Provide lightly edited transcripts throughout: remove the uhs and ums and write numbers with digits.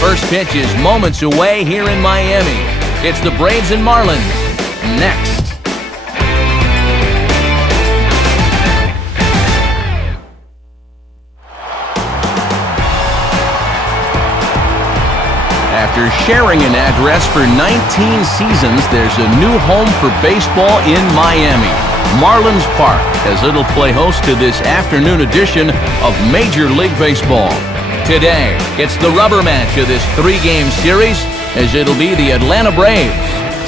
First pitch is moments away here in Miami. It's the Braves and Marlins next. After sharing an address for 19 seasons, there's a new home for baseball in Miami. Marlins Park, as it'll play host to this afternoon edition of Major League Baseball. Today, it's the rubber match of this three-game series, as it'll be the Atlanta Braves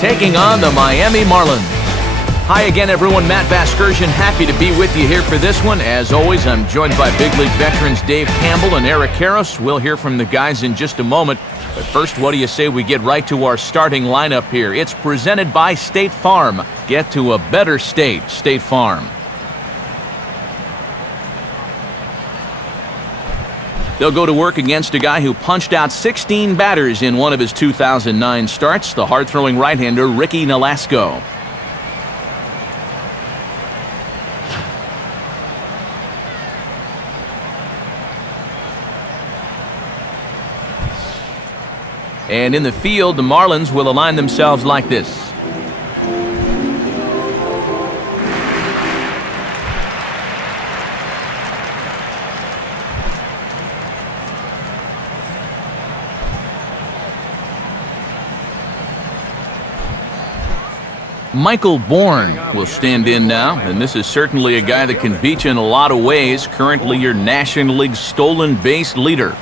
taking on the Miami Marlins. Hi again, everyone. Matt Vasgersian, happy to be with you here for this one. As always, I'm joined by big league veterans Dave Campbell and Eric Karros. We'll hear from the guys in just a moment. But first, what do you say we get right to our starting lineup here? It's presented by State Farm. Get to a better state, State Farm. They'll go to work against a guy who punched out 16 batters in one of his 2009 starts, the hard-throwing right-hander Ricky Nolasco. And in the field, the Marlins will align themselves like this. Michael Bourne will stand in now, and this is certainly a guy that can beat you in a lot of ways. Currently your National League stolen base leader.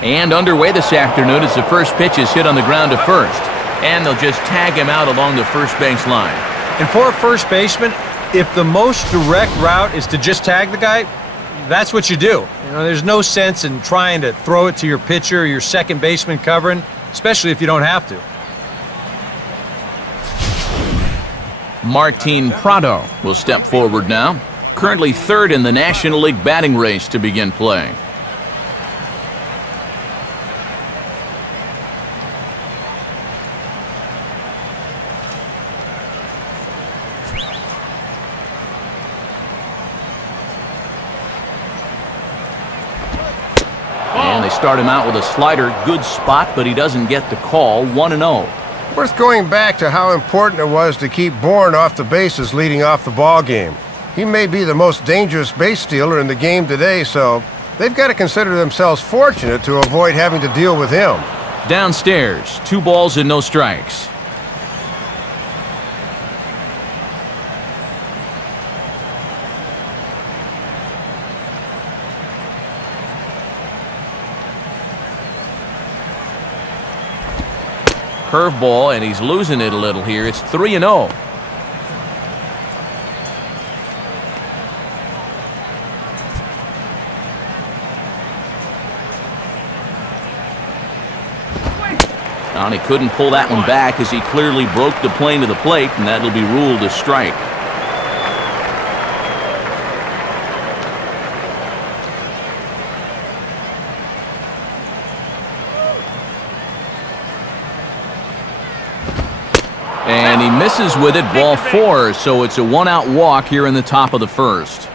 And underway this afternoon as the first pitch is hit on the ground to first. And they'll just tag him out along the first base line. And for a first baseman, if the most direct route is to just tag the guy, that's what you do. You know, there's no sense in trying to throw it to your pitcher or your second baseman covering, especially if you don't have to. Martin Prado will step forward now. Currently third in the National League batting race to begin play. Start him out with a slider. Good spot, but he doesn't get the call. 1-0. Worth going back to how important it was to keep Bourne off the bases leading off the ball game. He may be the most dangerous base stealer in the game today, so they've got to consider themselves fortunate to avoid having to deal with him. Downstairs, 2 balls and no strikes. Curveball, and he's losing it a little here. It's 3-0. And he couldn't pull that one back as he clearly broke the plane to the plate, and that'll be ruled a strike. And he misses with it, ball 4, so it's a 1-out walk here in the top of the first.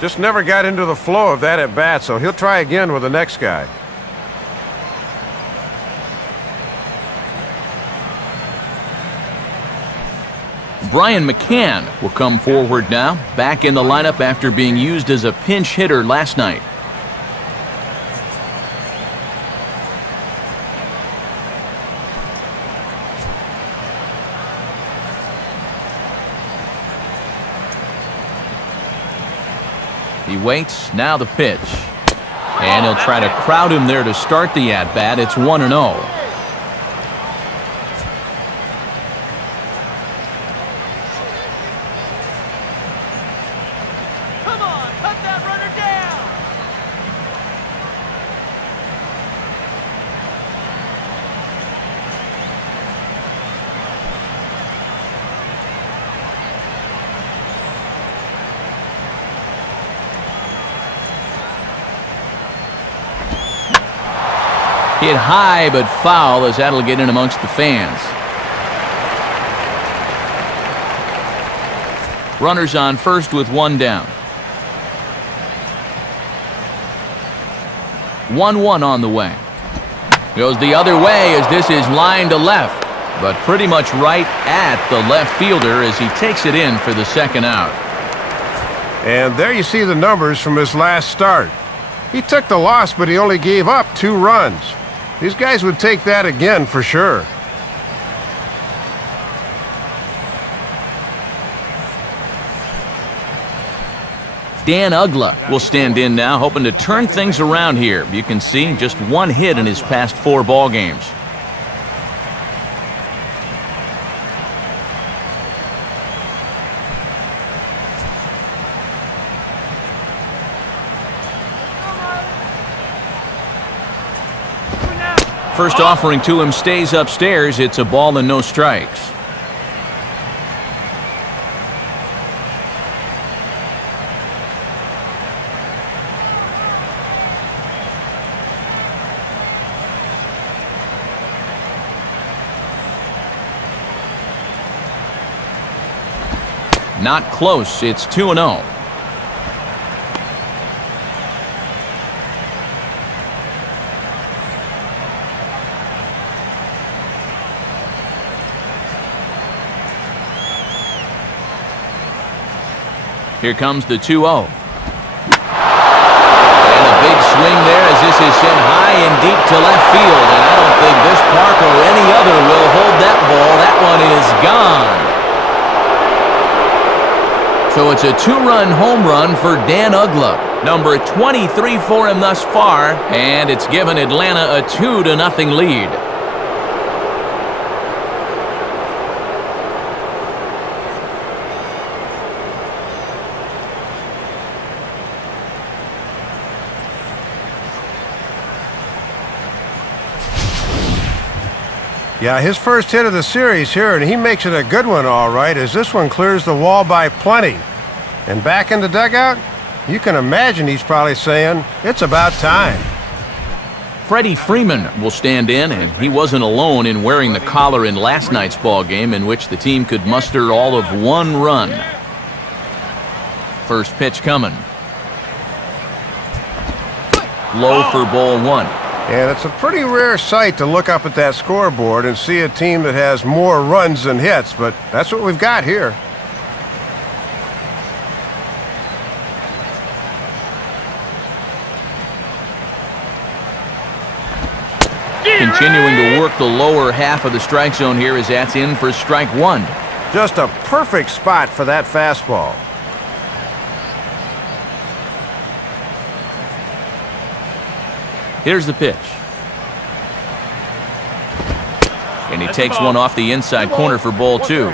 Just never got into the flow of that at bat, so he'll try again with the next guy. Brian McCann will come forward now, back in the lineup after being used as a pinch hitter last night. He waits, now the pitch. And he'll try to crowd him there to start the at-bat. It's 1-0. Hit high but foul, as that'll get in amongst the fans. Runners on first with one down. 1-1 on the way. Goes the other way as this is lined to left, but pretty much right at the left fielder as he takes it in for the second out. And there you see the numbers from his last start. He took the loss, but he only gave up 2 runs. These guys would take that again for sure. Dan Uggla will stand in now, hoping to turn things around here. You can see just 1 hit in his past 4 ball games. First offering to him stays upstairs. It's a ball and no strikes. Not close. It's 2-0. Here comes the 2-0. And a big swing there as this is sent high and deep to left field. And I don't think this park or any other will hold that ball. That one is gone. So it's a 2-run home run for Dan Uggla. Number 23 for him thus far. And it's given Atlanta a 2-0 lead. Yeah, his first hit of the series here, and he makes it a good one all right, as this one clears the wall by plenty. And back in the dugout, you can imagine he's probably saying, it's about time. Freddie Freeman will stand in, and he wasn't alone in wearing the collar in last night's ball game, in which the team could muster all of 1 run. First pitch coming. Low for ball 1. And it's a pretty rare sight to look up at that scoreboard and see a team that has more runs than hits, but that's what we've got here. Continuing to work the lower half of the strike zone here as that's in for strike 1. Just a perfect spot for that fastball. Here's the pitch. And he takes one off the inside corner for ball 2.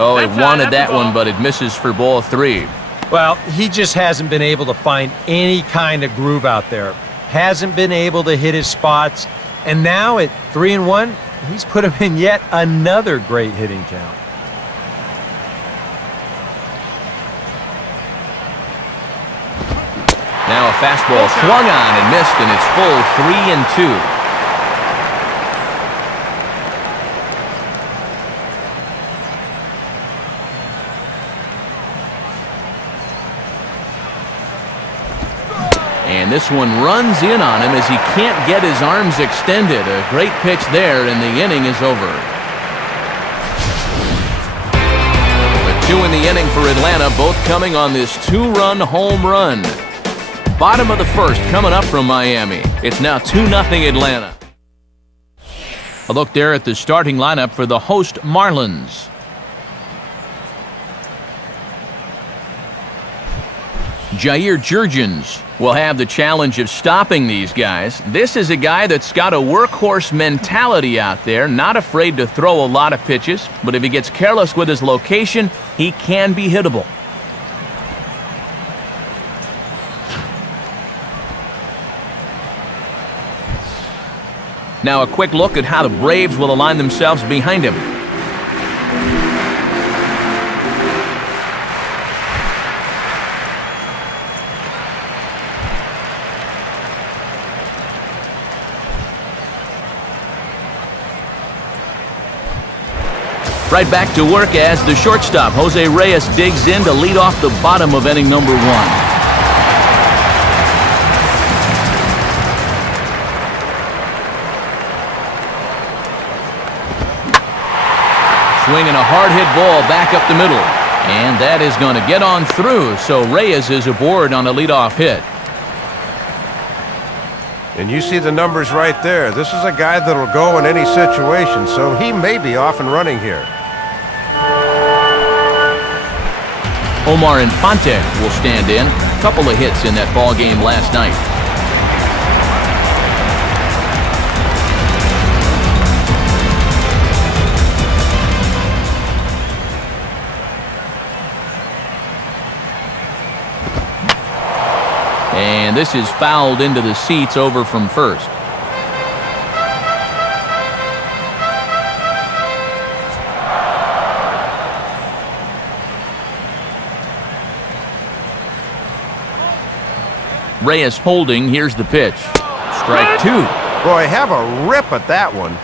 Oh, he wanted that one, but it misses for ball 3. Well, he just hasn't been able to find any kind of groove out there. Hasn't been able to hit his spots, and now at 3-1, he's put him in yet another great hitting count. Now a fastball swung on and missed, and it's full 3-2. And this one runs in on him as he can't get his arms extended. A great pitch there, and the inning is over. The 2 in the inning for Atlanta, both coming on this 2-run home run. Bottom of the first coming up from Miami. It's now 2-0 Atlanta. A look there at the starting lineup for the host Marlins. Jair Jurgens will have the challenge of stopping these guys. This is a guy that's got a workhorse mentality out there, not afraid to throw a lot of pitches, but if he gets careless with his location, he can be hittable. Now a quick look at how the Braves will align themselves behind him. Right back to work as the shortstop, Jose Reyes, digs in to lead off the bottom of inning number 1. Swinging a hard-hit ball back up the middle. And that is going to get on through, so Reyes is aboard on a leadoff hit. And you see the numbers right there. This is a guy that'll go in any situation, so he may be off and running here. Omar Infante will stand in. A couple of hits in that ball game last night. And this is fouled into the seats over from first. Reyes holding. Here's the pitch. Strike 2. Boy, have a rip at that one.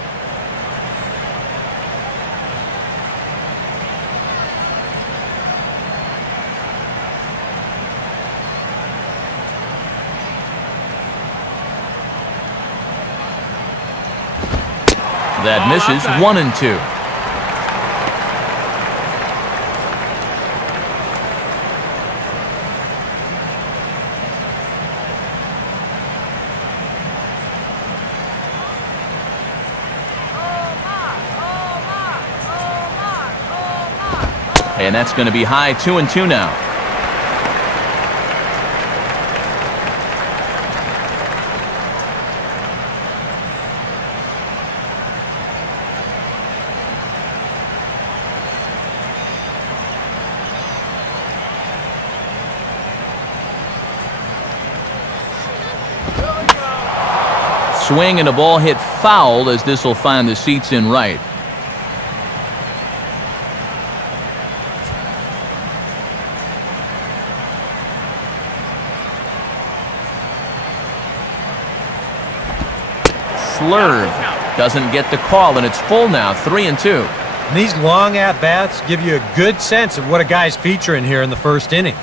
That misses. 1-2. And that's going to be high. 2-2 now. Swing and a ball hit foul as this will find the seats in right. Slurve doesn't get the call, and it's full now. 3-2. And these long at-bats give you a good sense of what a guy's featuring here in the first inning.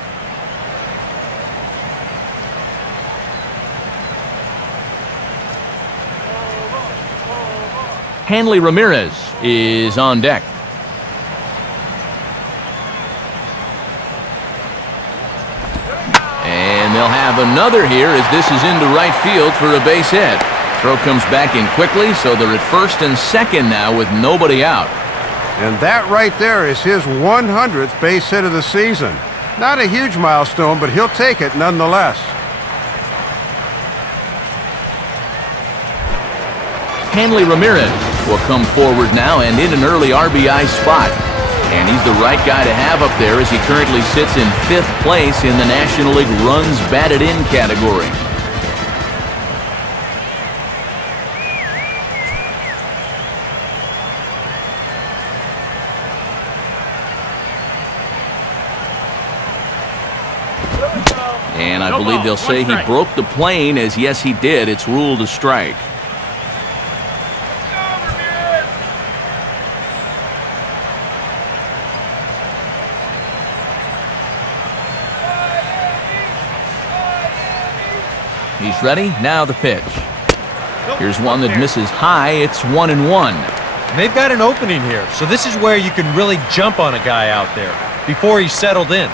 Hanley Ramirez is on deck. And they'll have another here as this is into right field for a base hit. Throw comes back in quickly, so they're at first and second now with nobody out. And that right there is his 100th base hit of the season. Not a huge milestone, but he'll take it nonetheless. Hanley Ramirez will come forward now and in an early RBI spot. And he's the right guy to have up there as he currently sits in 5th place in the National League runs batted in category. And I believe they'll say he broke the plane, as yes he did. It's ruled a strike. He's ready. Now the pitch. Here's one that misses high. It's 1-1. And they've got an opening here, so this is where you can really jump on a guy out there before he's settled in.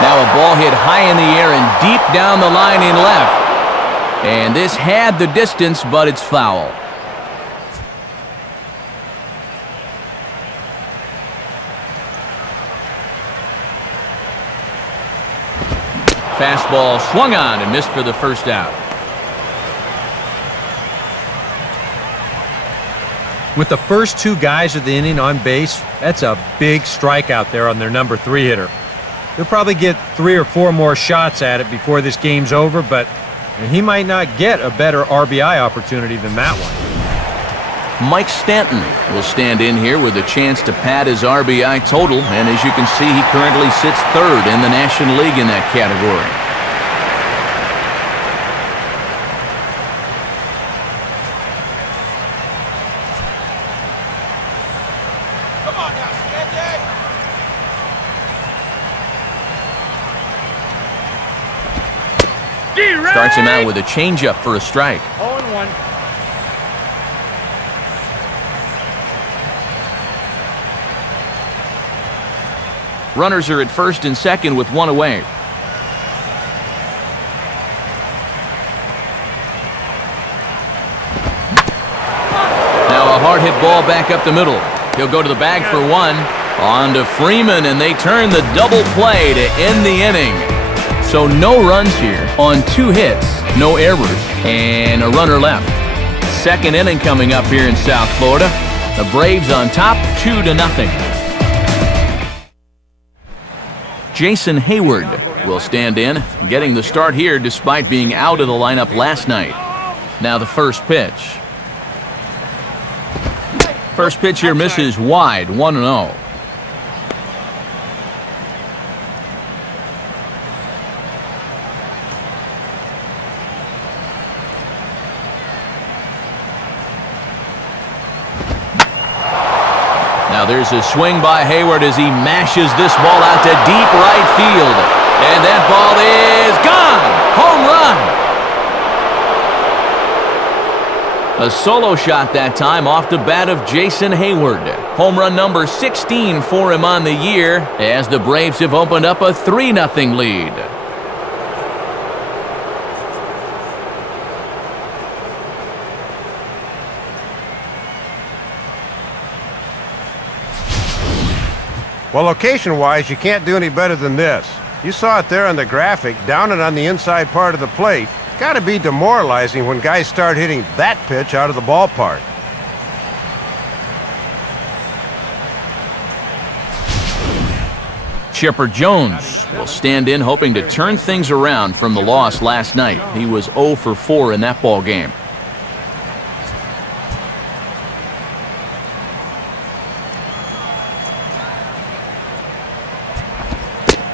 Now a ball hit high in the air and deep down the line in left. And this had the distance, but it's foul. Fastball swung on and missed for the first out. With the first 2 guys of the inning on base, that's a big strikeout there on their number 3 hitter. He'll probably get 3 or 4 more shots at it before this game's over, but he might not get a better RBI opportunity than that one. Mike Stanton will stand in here with a chance to pad his RBI total, and as you can see, he currently sits 3rd in the National League in that category. Starts him out with a changeup for a strike. 0-1. Runners are at first and second with 1 away. Now a hard hit ball back up the middle. He'll go to the bag for 1. On to Freeman, and they turn the double play to end the inning. So no runs here on 2 hits, no errors, and a runner left. Second inning coming up here in South Florida. The Braves on top, 2-0. Jason Hayward will stand in, getting the start here despite being out of the lineup last night. Now the first pitch. First pitch here misses wide, 1-0. Now there's a swing by Hayward as he mashes this ball out to deep right field. And that ball is gone! Home run! A solo shot that time off the bat of Jason Hayward. Home run number 16 for him on the year as the Braves have opened up a 3-0 lead. Well, location-wise, you can't do any better than this. You saw it there on the graphic, down and on the inside part of the plate. Got to be demoralizing when guys start hitting that pitch out of the ballpark. Chipper Jones will stand in hoping to turn things around from the loss last night. He was 0 for 4 in that ball game.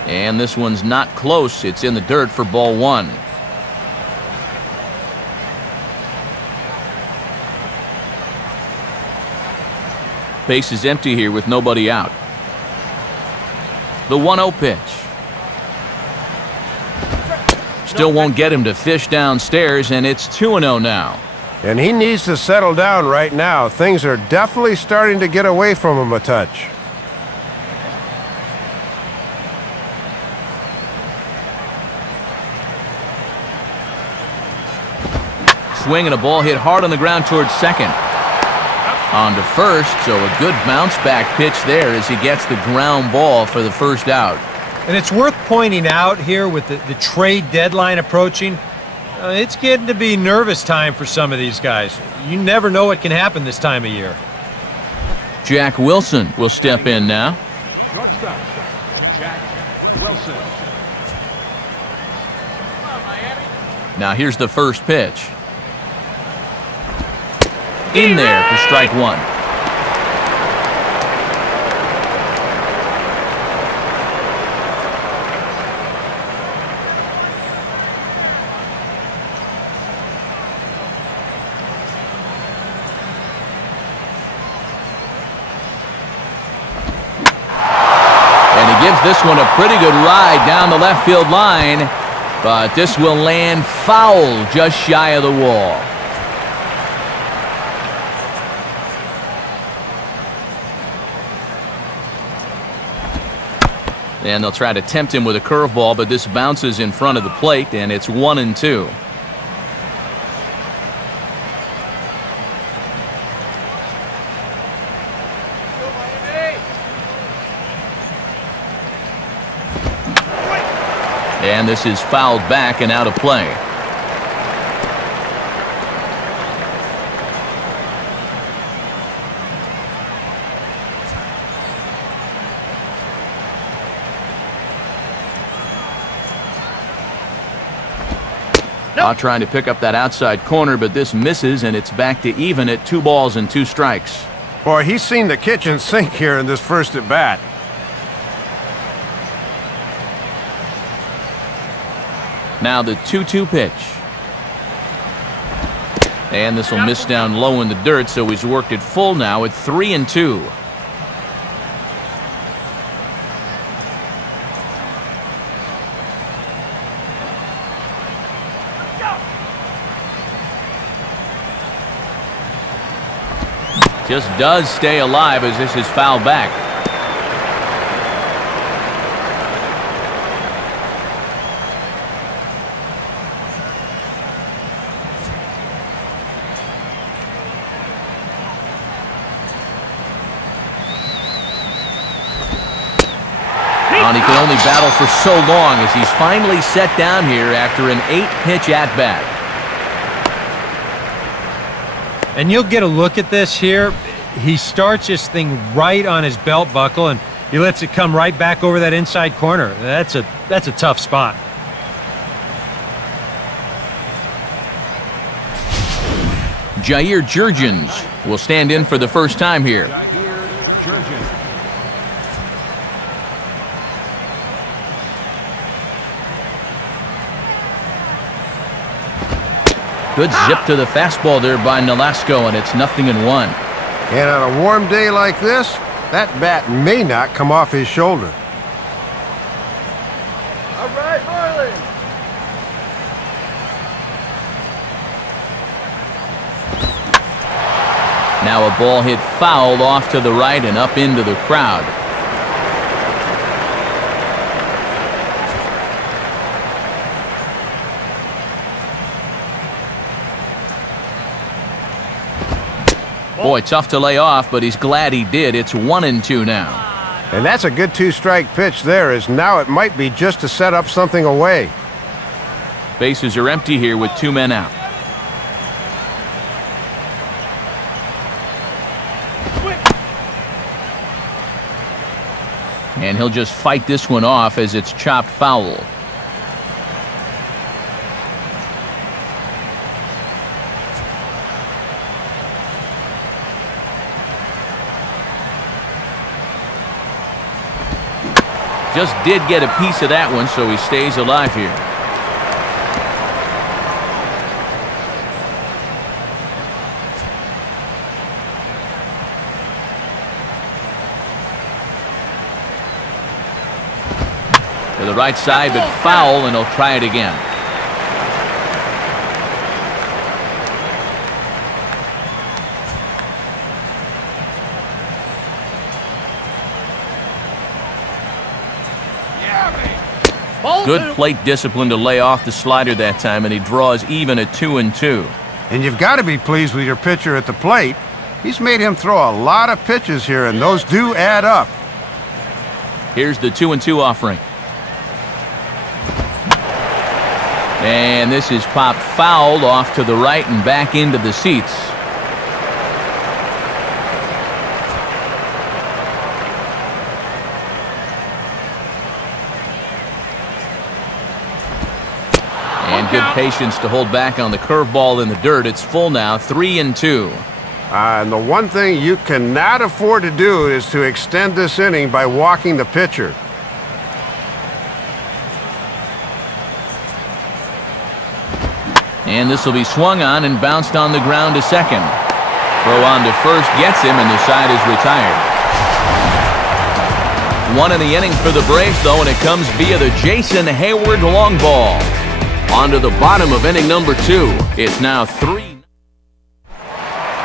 And this one's not close. It's in the dirt for ball 1. Base is empty here with nobody out. The 1-0 pitch. Still won't get him to fish downstairs, and it's 2-0 now. And he needs to settle down right now. Things are definitely starting to get away from him a touch. Swing and a ball hit hard on the ground towards second. On to first, so a good bounce back pitch there as he gets the ground ball for the first out. And it's worth pointing out here with the trade deadline approaching, it's getting to be nervous time for some of these guys. You never know what can happen this time of year. Jack Wilson will step in now. Shortstop, Jack Wilson. Now here's the first pitch. In there for strike 1. And he gives this one a pretty good ride down the left field line, but this will land foul just shy of the wall. And they'll try to tempt him with a curveball, but this bounces in front of the plate, and it's 1-2. And this is fouled back and out of play. Trying to pick up that outside corner, but this misses, and it's back to even at 2 balls and 2 strikes. Boy, he's seen the kitchen sink here in this first at bat. Now the 2-2 pitch. And this will miss down low in the dirt, so he's worked it full now at 3-2. Just does stay alive as this is fouled back. And he can only battle for so long as he's finally set down here after an 8-pitch at-bat. And you'll get a look at this here. He starts this thing right on his belt buckle, and he lets it come right back over that inside corner. That's a tough spot. Jair Jurgens will stand in for the first time here. Jair Jurgens. Good zip to the fastball there by Nolasco, and it's 0-1. And on a warm day like this, that bat may not come off his shoulder. All right, Marlins! Now a ball hit foul off to the right and up into the crowd. Boy, tough to lay off, but he's glad he did. It's 1-2 now. And that's a good 2-strike pitch there, as now it might be just to set up something away. Bases are empty here with 2 men out. And he'll just fight this one off as it's chopped foul. Just did get a piece of that one, so he stays alive here. To the right side, but foul, and he'll try it again. Good plate discipline to lay off the slider that time, and he draws even at 2-2. And you've got to be pleased with your pitcher at the plate. He's made him throw a lot of pitches here, and those do add up. Here's the 2-2 offering. And this is popped foul off to the right and back into the seats. And good patience to hold back on the curveball in the dirt. It's full now, 3-2. And the one thing you cannot afford to do is to extend this inning by walking the pitcher. And this will be swung on and bounced on the ground to second. Throw on to first gets him, and the side is retired. One in the inning for the Braves, though, and it comes via the Jason Hayward long ball. On to the bottom of inning number 2. It's now 3.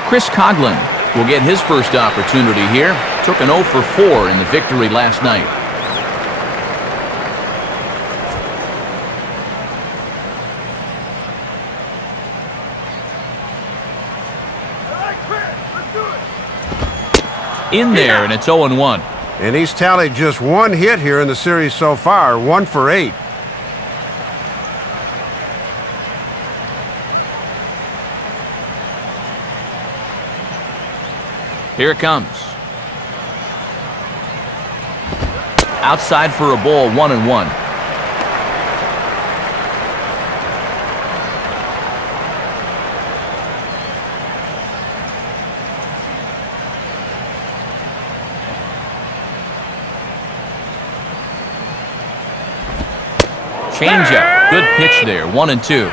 Chris Coghlan will get his first opportunity here. Took an 0 for 4 in the victory last night. In there, and it's 0-1. And he's tallied just 1 hit here in the series so far, 1 for 8. Here it comes. Outside for a ball, 1-1. Changeup. Good pitch there. 1-2.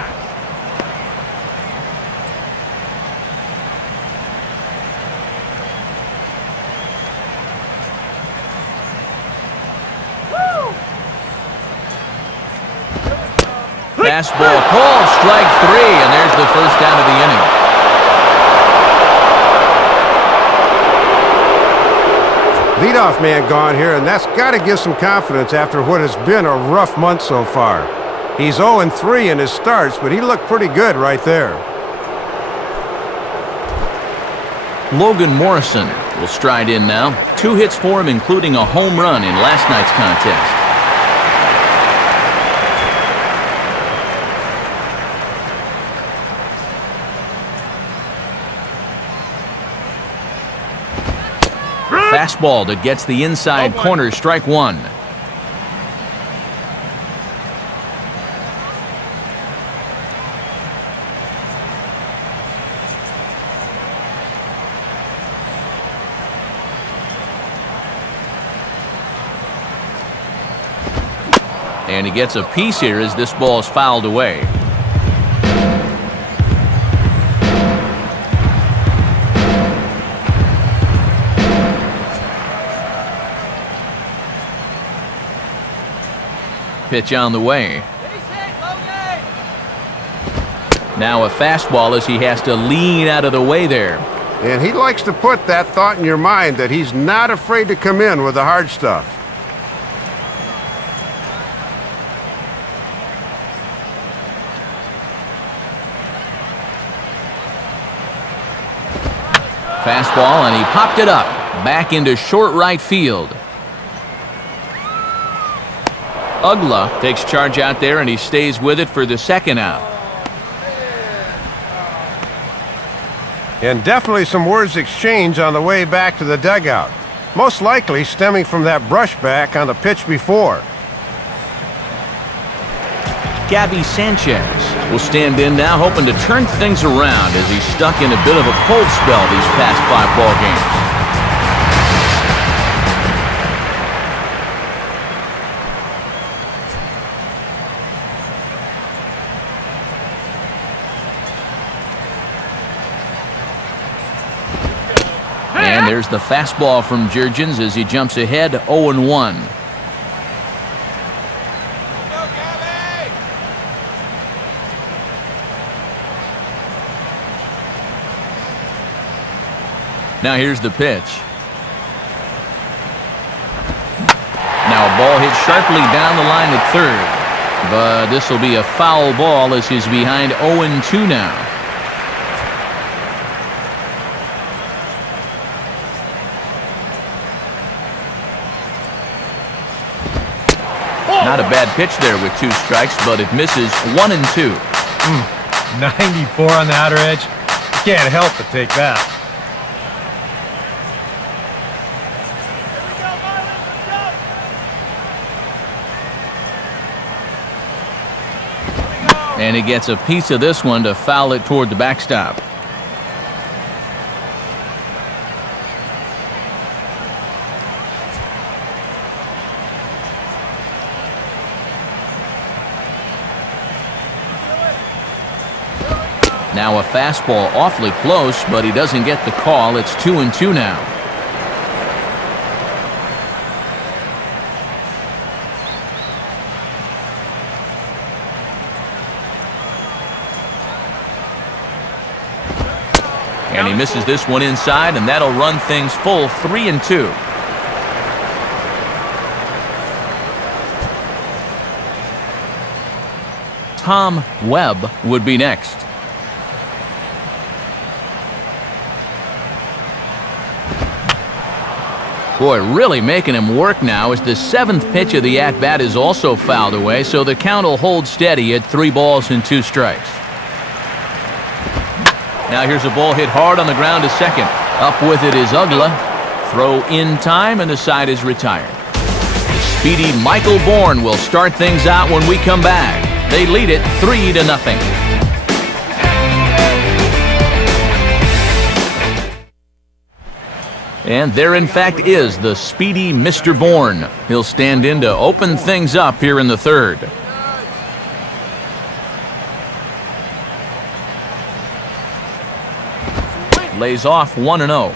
Fastball called, strike 3, and there's the first out of the inning. Leadoff man gone here, and that's got to give some confidence after what has been a rough month so far. He's 0-3 in his starts, but he looked pretty good right there. Logan Morrison will stride in now. 2 hits for him, including a home run in last night's contest. Fastball that gets the inside corner, strike 1. And he gets a piece here as this ball is fouled away. Pitch on the way. Now a fastball as he has to lean out of the way there. And he likes to put that thought in your mind that he's not afraid to come in with the hard stuff. Fastball, and he popped it up. Back into short right field. Ugla takes charge out there, and he stays with it for the second out. And definitely some words exchanged on the way back to the dugout. Most likely stemming from that brushback on the pitch before. Gabby Sanchez will stand in now, hoping to turn things around as he's stuck in a bit of a cold spell these past 5 ball games. And there's the fastball from Jurgens as he jumps ahead 0-1. Now here's the pitch. Now a ball hit sharply down the line at third. But this will be a foul ball as he's behind 0-2 now. Not a bad pitch there with 2 strikes, but it misses 1-2. 94 on the outer edge. You can't help but take that. And he gets a piece of this one to foul it toward the backstop. Now a fastball awfully close, but he doesn't get the call. It's 2-2 now. And he misses this one inside, and that'll run things full 3-2. Tom Webb would be next. Boy, really making him work now as the 7th pitch of the at-bat is also fouled away, so the count will hold steady at 3 balls and 2 strikes. Now here's a ball hit hard on the ground to second. Up with it is Ugla. Throw in time, and the side is retired. The speedy Michael Bourne will start things out when we come back. They lead it 3-0. And there, in fact, is the speedy Mr. Bourne. He'll stand in to open things up here in the 3rd. lays off 1-0.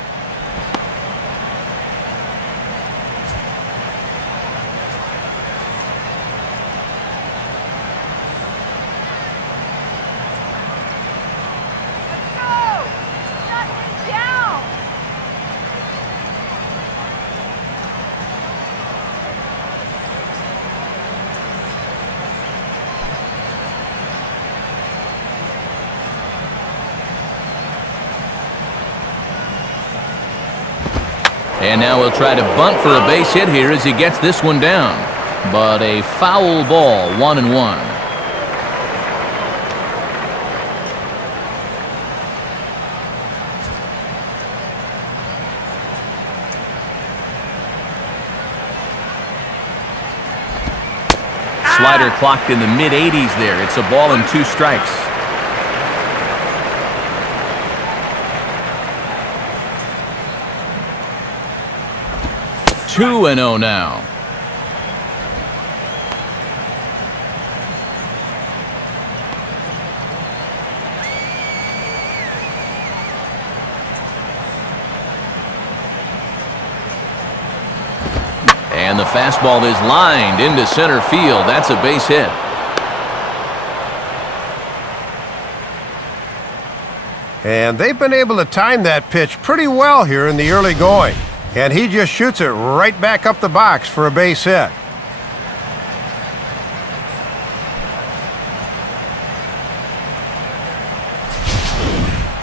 And now he'll try to bunt for a base hit here as he gets this one down. But a foul ball, 1-1. Slider clocked in the mid-80s there. It's a ball and 2 strikes. Two and 0 now. And the fastball is lined into center field. That's a base hit. And they've been able to time that pitch pretty well here in the early going. And he just shoots it right back up the box for a base hit.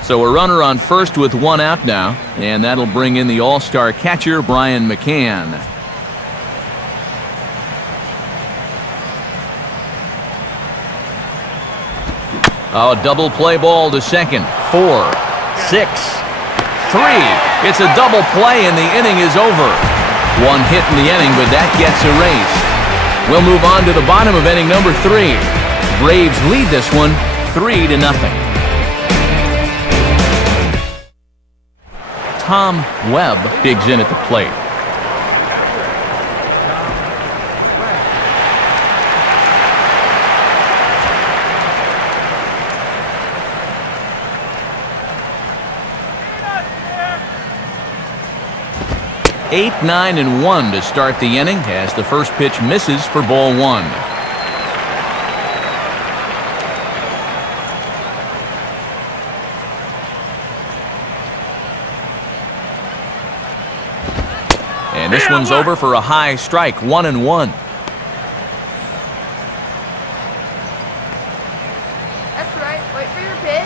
So a runner on first with 1 out now, and that'll bring in the all-star catcher, Brian McCann. Oh, double play ball to second. 4, 6, 3. It's a double play and the inning is over. 1 hit in the inning, but that gets erased. We'll move on to the bottom of inning number 3. Braves lead this one 3-0. Tom Webb digs in at the plate. Eight, 9, and 1 to start the inning as the first pitch misses for ball 1. And this one's over for a high strike, 1-1. That's right. Wait for your pitch.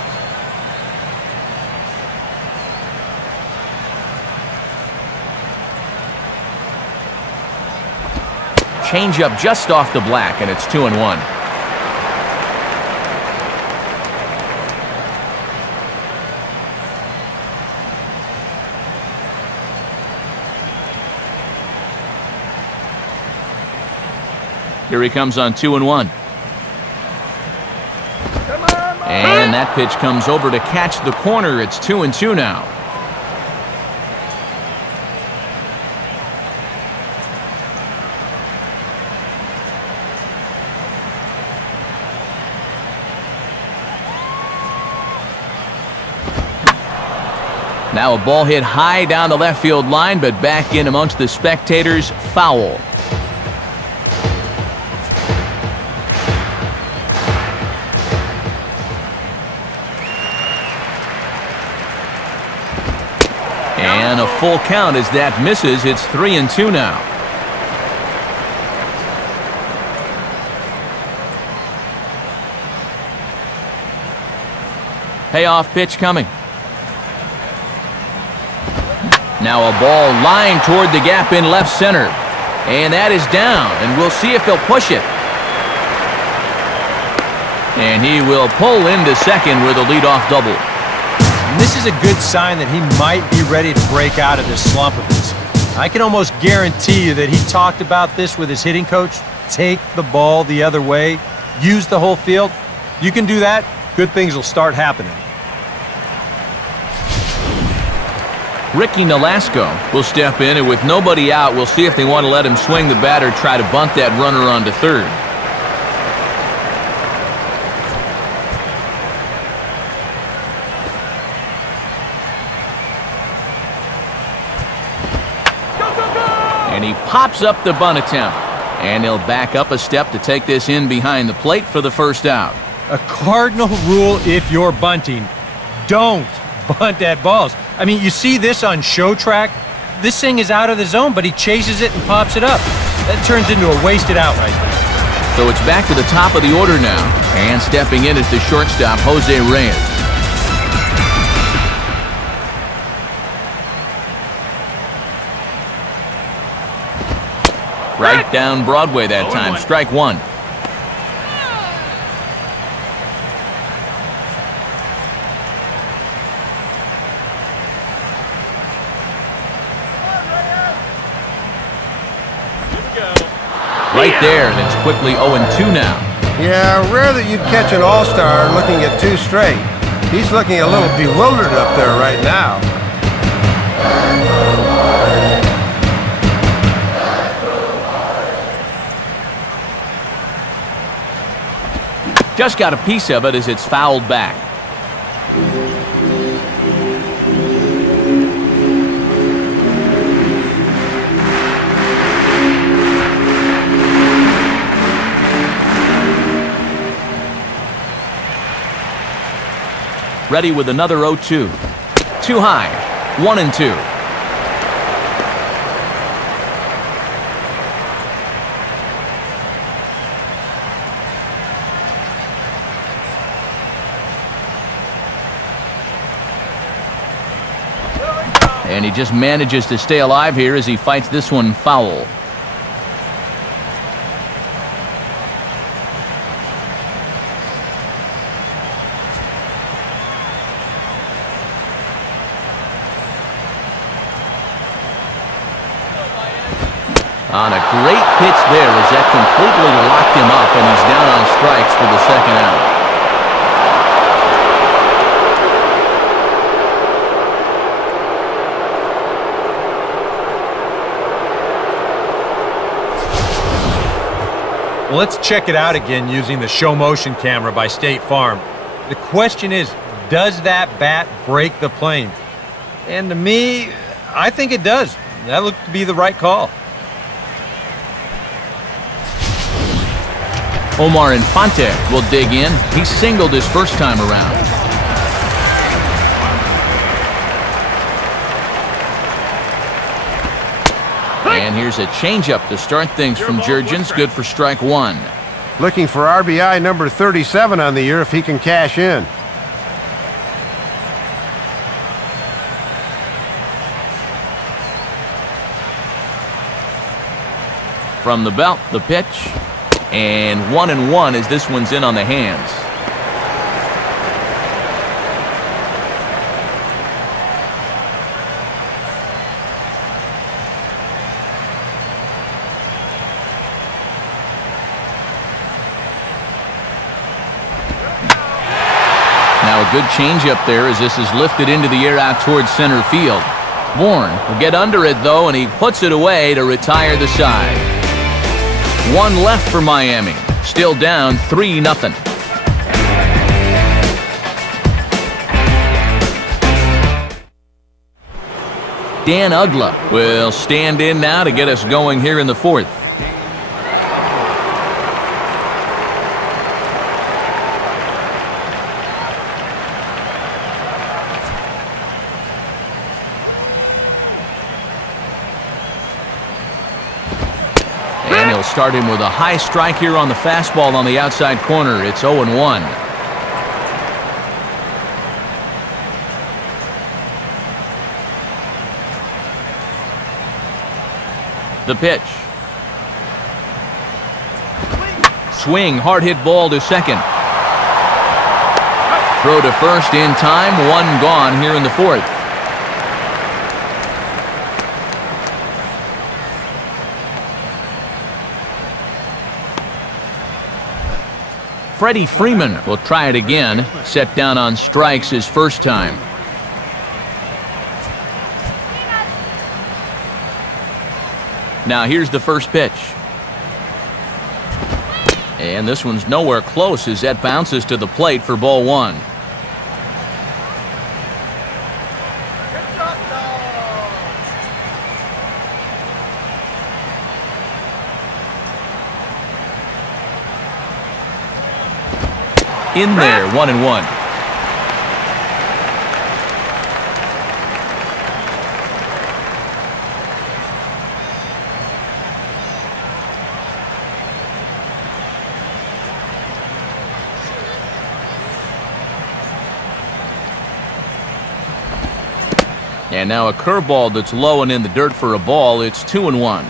Changeup just off the black, and it's 2-1. Here he comes on 2-1. And that pitch comes over to catch the corner. It's 2-2 now. Now a ball hit high down the left field line, but back in amongst the spectators. Foul. And a full count as that misses. It's 3-2 now. Payoff pitch coming. Now a ball lined toward the gap in left center. And that is down, and we'll see if he'll push it. And he will pull into second with a leadoff double. And this is a good sign that he might be ready to break out of this slump of his. I can almost guarantee you that he talked about this with his hitting coach. Take the ball the other way. Use the whole field. You can do that, good things will start happening. Ricky Nolasco will step in, and with nobody out, we'll see if they want to let him swing the bat or try to bunt that runner onto third. And he pops up the bunt attempt. And he'll back up a step to take this in behind the plate for the first out. A cardinal rule if you're bunting: don't bunt at balls. I mean, you see this on show track. This thing is out of the zone, but he chases it and pops it up. That turns into a wasted out right there. So it's back to the top of the order now. And stepping in is the shortstop, Jose Reyes. Right down Broadway that time. Strike one. Right there, and it's quickly 0-2 now. Yeah, rare that you'd catch an all-star looking at two straight. He's looking a little bewildered up there right now. Just got a piece of it as it's fouled back. Ready with another 0-2. Too high. 1-2. And he just manages to stay alive here as he fights this one foul. On a great pitch there as that completely locked him up, and he's down on strikes for the second out. Well, let's check it out again using the show motion camera by State Farm. The question is, does that bat break the plane? And to me, I think it does. That looked to be the right call. Omar Infante will dig in. He singled his first time around. And here's a changeup to start things from Jurgens. Good for strike one. Looking for RBI number 37 on the year if he can cash in. From the belt, the pitch. And 1-1 as this one's in on the hands. Now a good changeup there as this is lifted into the air out towards center field. Bourne will get under it though, and he puts it away to retire the side. One left for Miami. Still down 3-0. Dan Ugla will stand in now to get us going here in the fourth. Start him with a high strike here on the fastball on the outside corner. It's 0-1. The pitch. Swing, hard hit ball to second. Throw to first in time. One gone here in the fourth. Freddie Freeman will try it again. Set down on strikes his first time. Now here's the first pitch. And this one's nowhere close as that bounces to the plate for ball one. In there, 1-1. And now a curveball that's low and in the dirt for a ball. It's 2-1.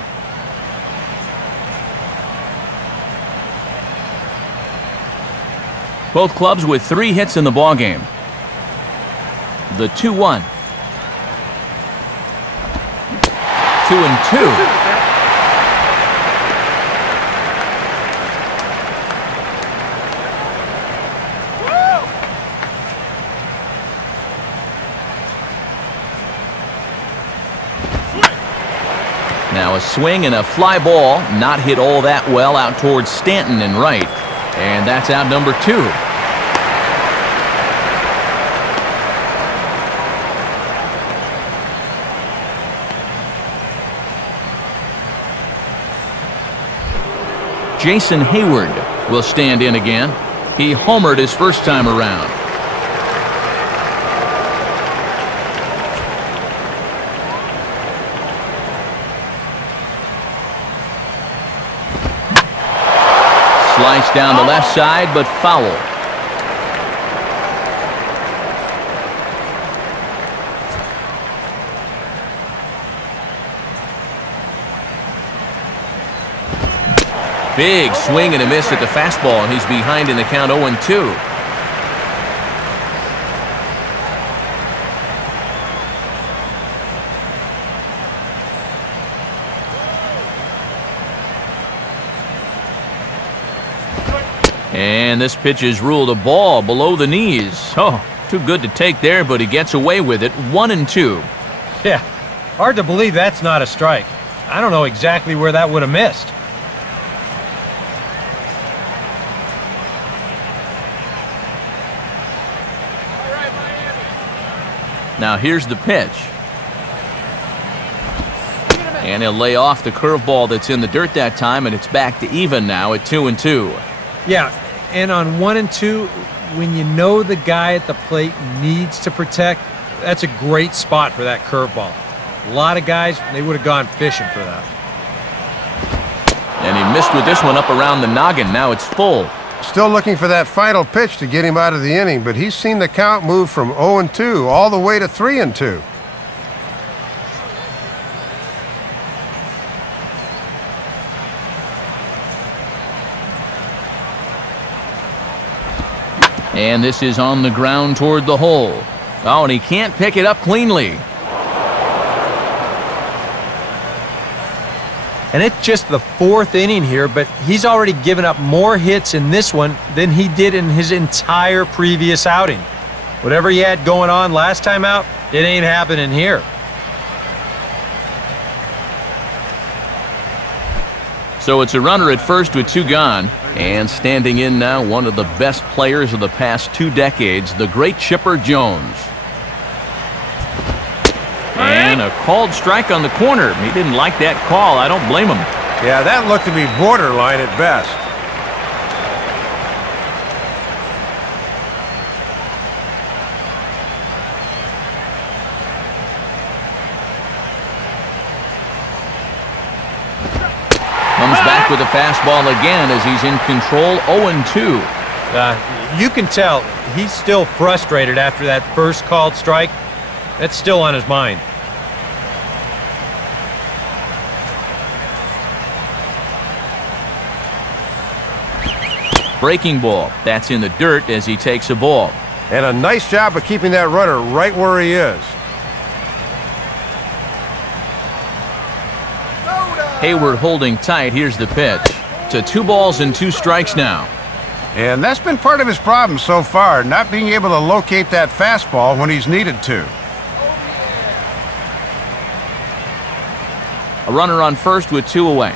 Both clubs with 3 hits in the ballgame. The 2-1. 2-2. Now a swing and a fly ball, not hit all that well out towards Stanton and right. And that's out number 2. Jason Hayward will stand in again. He homered his first time around. Slice down the left side, but foul. Big swing and a miss at the fastball, and he's behind in the count 0-2. And this pitch is ruled a ball below the knees. Oh, too good to take there, but he gets away with it. 1-2. Yeah, hard to believe that's not a strike. I don't know exactly where that would have missed. Now here's the pitch. And he'll lay off the curveball that's in the dirt that time, and it's back to even now at 2-2. Yeah, and on 1-2, when you know the guy at the plate needs to protect, that's a great spot for that curveball. A lot of guys, they would have gone fishing for that. And he missed with this one up around the noggin. Now it's full. Still looking for that final pitch to get him out of the inning, but he's seen the count move from 0-2 all the way to 3-2. And this is on the ground toward the hole. Oh, and he can't pick it up cleanly. And it's just the 4th inning here, but he's already given up more hits in this one than he did in his entire previous outing. Whatever he had going on last time out, it ain't happening here. So it's a runner at first with 2 gone. And standing in now, one of the best players of the past 2 decades, the great Chipper Jones. And a called strike on the corner. He didn't like that call. I don't blame him. Yeah, that looked to be borderline at best. Comes back with a fastball again as he's in control. 0-2. You can tell he's still frustrated after that first called strike. That's still on his mind. Breaking ball. That's in the dirt as he takes a ball. And a nice job of keeping that runner right where he is. Hayward holding tight. Here's the pitch. To 2 balls and 2 strikes now. And that's been part of his problem so far, not being able to locate that fastball when he's needed to. A runner on first with 2 away.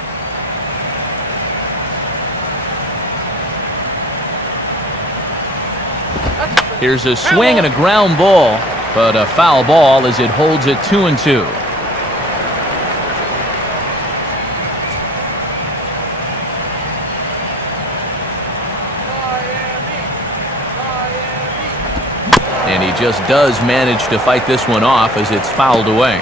Here's a swing and a ground ball, but a foul ball as it holds it 2-2. just does manage to fight this one off as it's fouled away.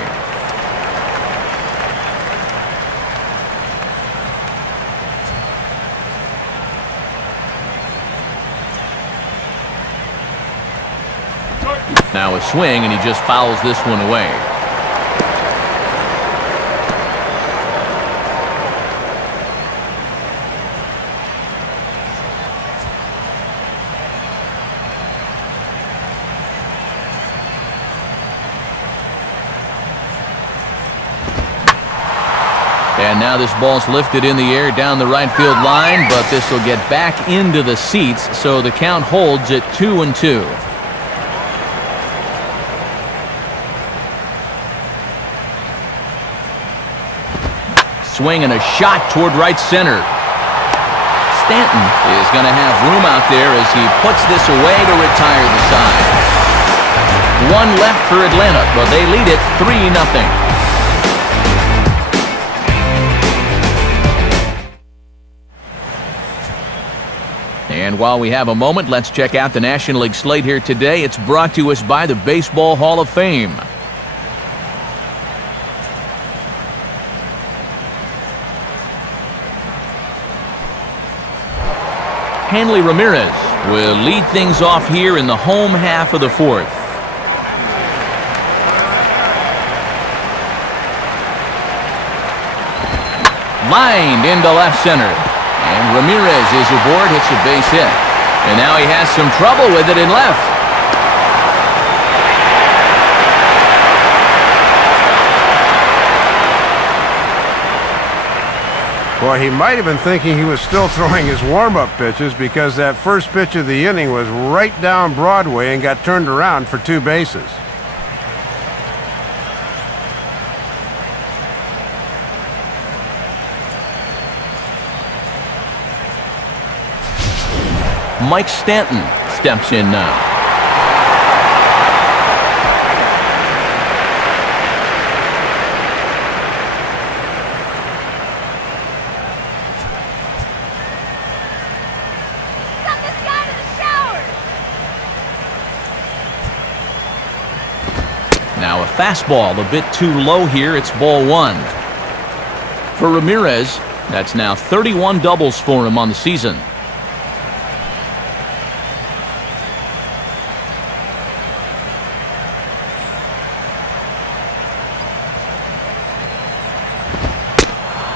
Now a swing, and he just fouls this one away. And now this ball's lifted in the air down the right field line, but this will get back into the seats, so the count holds at 2-2. Swing and a shot toward right center. Stanton is going to have room out there as he puts this away to retire the side. One left for Atlanta, but they lead it 3-0. And while we have a moment, let's check out the National League slate here today. It's brought to us by the Baseball Hall of Fame. Hanley Ramirez will lead things off here in the home half of the fourth. Lined into left center. And Ramirez is aboard, hits a base hit. And now he has some trouble with it in left. Well, he might have been thinking he was still throwing his warm-up pitches because that first pitch of the inning was right down Broadway and got turned around for 2 bases. Mike Stanton steps in now. Got this guy to the shower. Now a fastball a bit too low here. It's ball 1. For Ramirez, that's now 31 doubles for him on the season.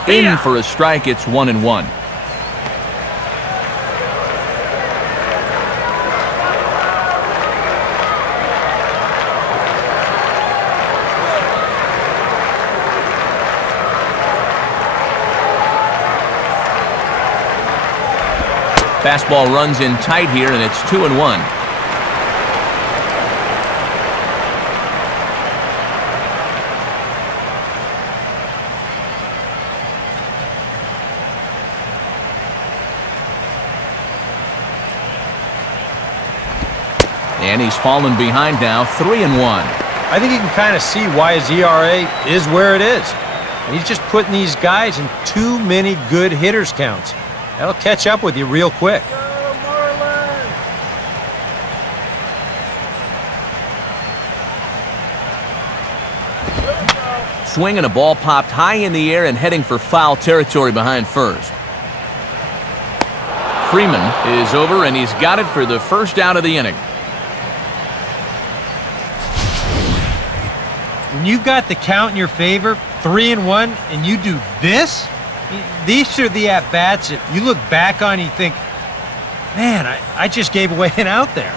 In for a strike, it's 1-1. Fastball runs in tight here, and it's 2-1. And he's fallen behind now, 3-1. I think you can kind of see why his ERA is where it is. He's just putting these guys in too many good hitters counts. That'll catch up with you real quick. Go Marlins! Swing and a ball popped high in the air and heading for foul territory behind first. Freeman is over, and he's got it for the first out of the inning. When you've got the count in your favor, 3-1, and you do this, these are the at-bats that you look back on and you think, man, I just gave away an out there.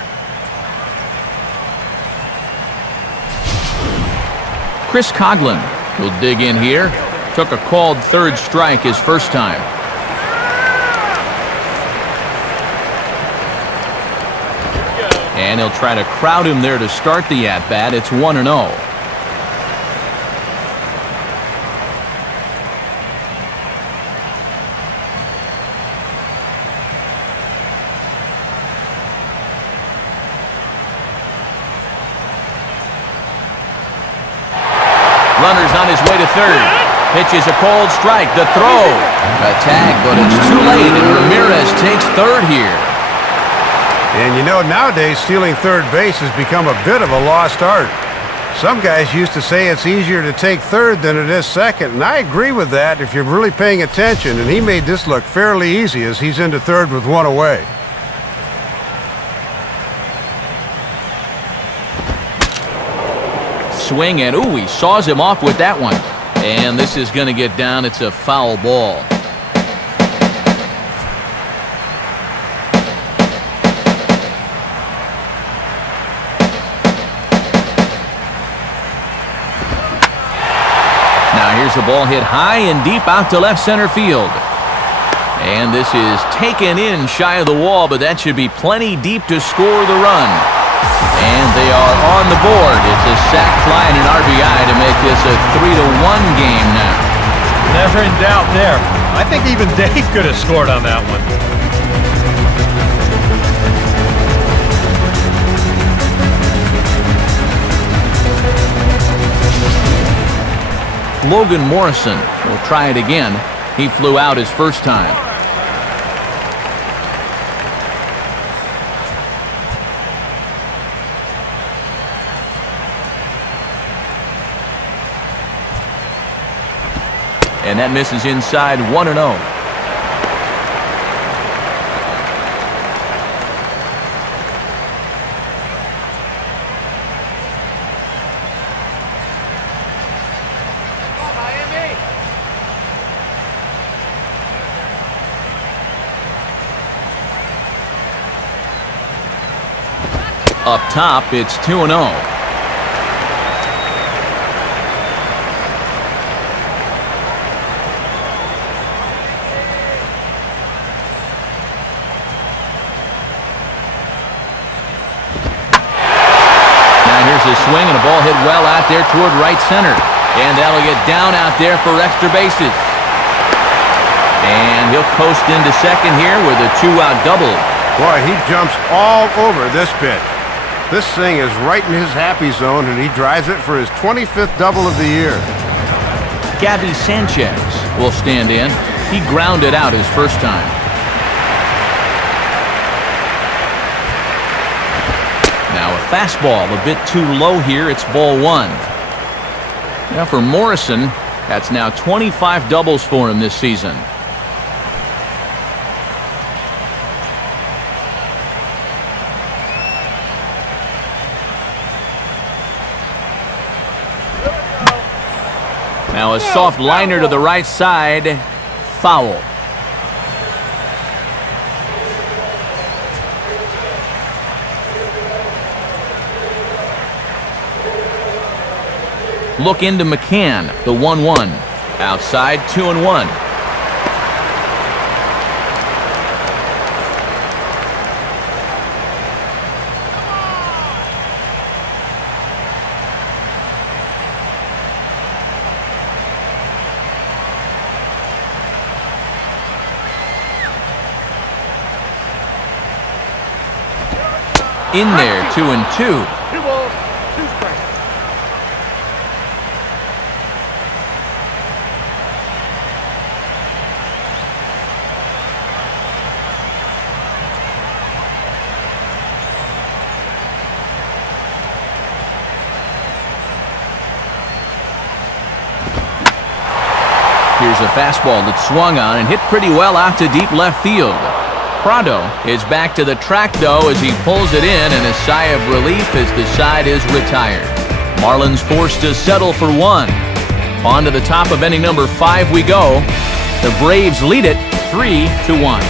Chris Coghlan will dig in here. Took a called third strike his first time. And he'll try to crowd him there to start the at-bat. It's 1-0. Runner's on his way to third. Pitches a cold strike. The throw. A tag, but it's too late, and Ramirez takes third here. And you know, nowadays, stealing third base has become a bit of a lost art. Some guys used to say it's easier to take third than it is second, and I agree with that if you're really paying attention, and he made this look fairly easy as he's into third with one away. Swing, and ooh, he saws him off with that one. And this is going to get down. It's a foul ball. Now here's the ball hit high and deep out to left center field. And this is taken in shy of the wall, but that should be plenty deep to score the run. And they are on the board. It's a sac fly and an RBI to make this a 3-1 game now. Never in doubt there. I think even Dave could have scored on that one. Logan Morrison will try it again. He flew out his first time. And that misses inside 1-0. Up top, it's 2-0. A swing and a ball hit well out there toward right center. And that'll get down out there for extra bases. And he'll coast into second here with a 2-out double. Boy, he jumps all over this pitch. This thing is right in his happy zone, and he drives it for his 25th double of the year. Gabby Sanchez will stand in. He grounded out his first time. Now a fastball a bit too low here. It's ball one. Now for Morrison, that's now 25 doubles for him this season. Now a soft liner to the right side. Foul. Look into McCann, the 1-1. Outside, 2-1. In there, 2-2. Here's a fastball that swung on and hit pretty well out to deep left field. Prado is back to the track, though, as he pulls it in, and a sigh of relief as the side is retired. Marlins forced to settle for one. On to the top of inning number 5 we go. The Braves lead it 3-1.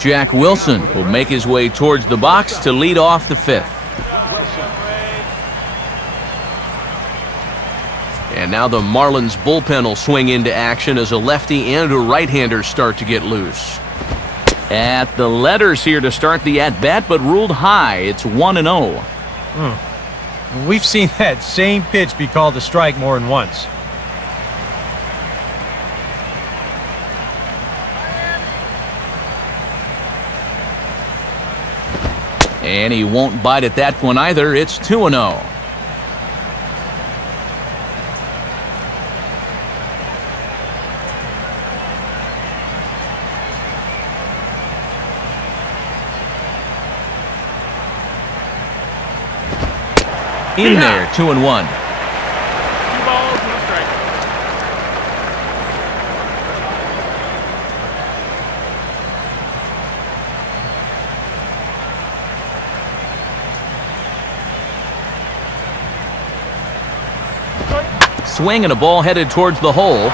Jack Wilson will make his way towards the box to lead off the 5th. And now the Marlins bullpen will swing into action as a lefty and a right-hander start to get loose. At the letters here to start the at-bat, but ruled high. It's 1-0. We've seen that same pitch be called a strike more than once. And he won't bite at that one either. It's 2-0. In there, 2-1. 2 balls and a strike. Swing and a ball headed towards the hole.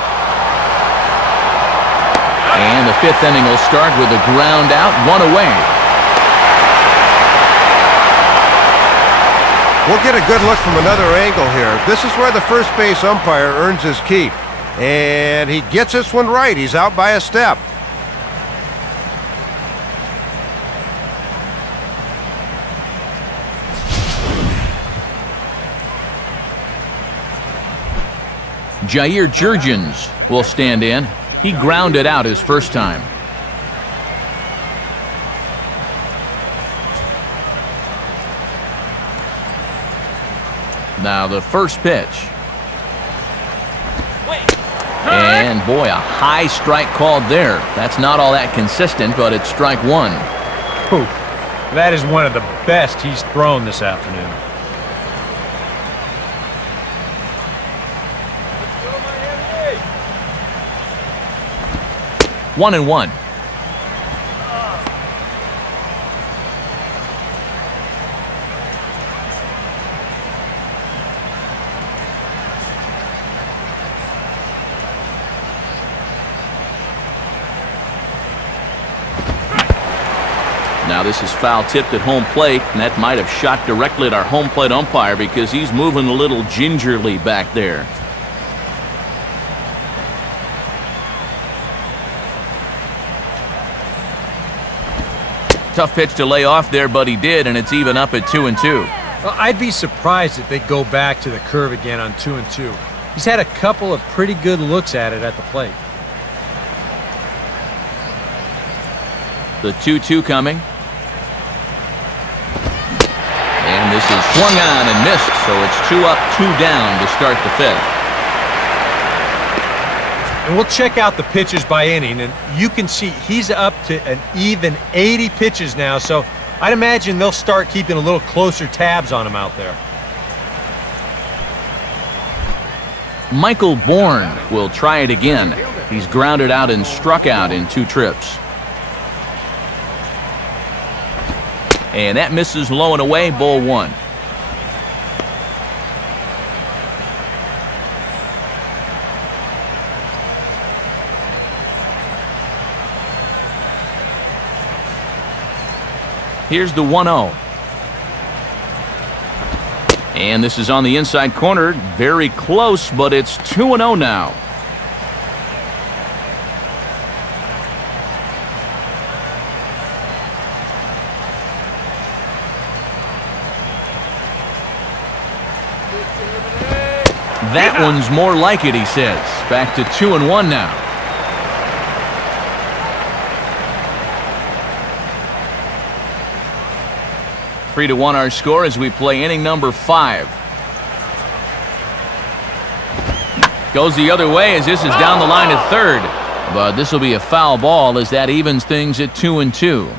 And the 5th inning will start with a ground out, 1 away. We'll get a good look from another angle here. This is where the first base umpire earns his keep. And he gets this one right. He's out by a step. Jair Jurgens will stand in. He grounded out his first time. Now the first pitch. And boy, a high strike called there. That's not all that consistent, but it's strike 1. Whew. That is one of the best he's thrown this afternoon. 1-1. Now this is foul tipped at home plate, and that might have shot directly at our home plate umpire because he's moving a little gingerly back there. Tough pitch to lay off there, but he did, and it's even up at 2-2. Well, I'd be surprised if they go back to the curve again on 2-2. He's had a couple of pretty good looks at it at the plate. The 2-2 coming. And this is swung on and missed, so it's 2 up, 2 down to start the 5th. And we'll check out the pitches by inning, and you can see he's up to an even 80 pitches now, so I'd imagine they'll start keeping a little closer tabs on him out there. Michael Bourne will try it again. He's grounded out and struck out in 2 trips. And that misses low and away, ball 1. Here's the 1-0. And this is on the inside corner. Very close, but it's 2-0 now. That one's more like it, he says. Back to 2-1 now. 3-1 our score as we play inning number 5. Goes the other way as this is down the line at third. But this will be a foul ball as that evens things at 2-2.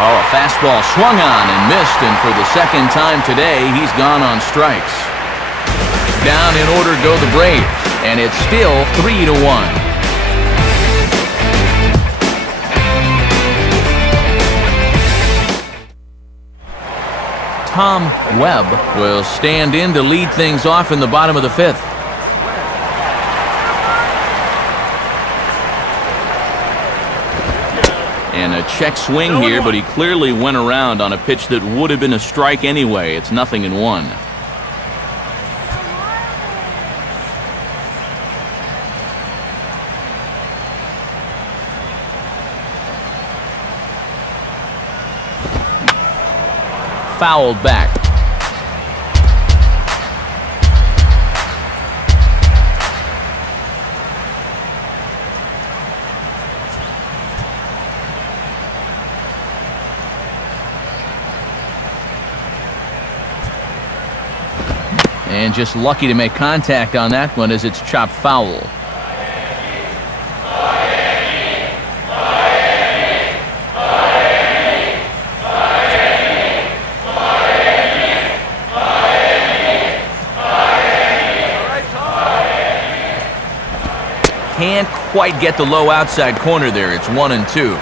Oh, a fastball swung on and missed, and for the second time today, he's gone on strikes. Down in order go the Braves, and it's still 3-1. Tom Webb will stand in to lead things off in the bottom of the 5th. And a check swing here, but he clearly went around on a pitch that would have been a strike anyway. It's 0-1. Fouled back. And just lucky to make contact on that one as it's chopped foul. quite get the low outside corner there. It's 1-2.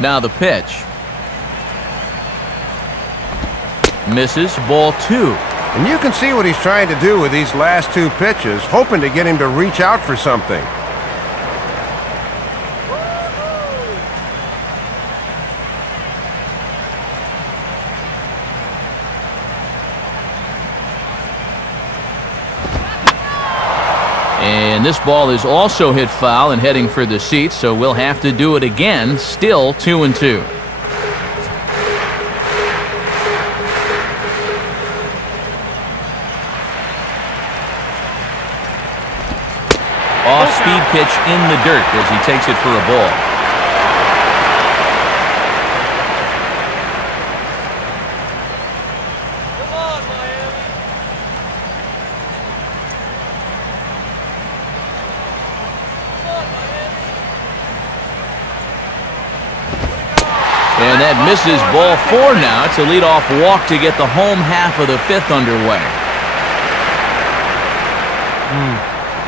Now the pitch. Misses, ball 2. And you can see what he's trying to do with these last 2 pitches, hoping to get him to reach out for something. And this ball is also hit foul and heading for the seats, so we'll have to do it again. Still 2-2. Off-speed pitch in the dirt as he takes it for a ball. Come on, Miami. And that misses, ball 4 now. It's a leadoff walk to get the home half of the 5th underway.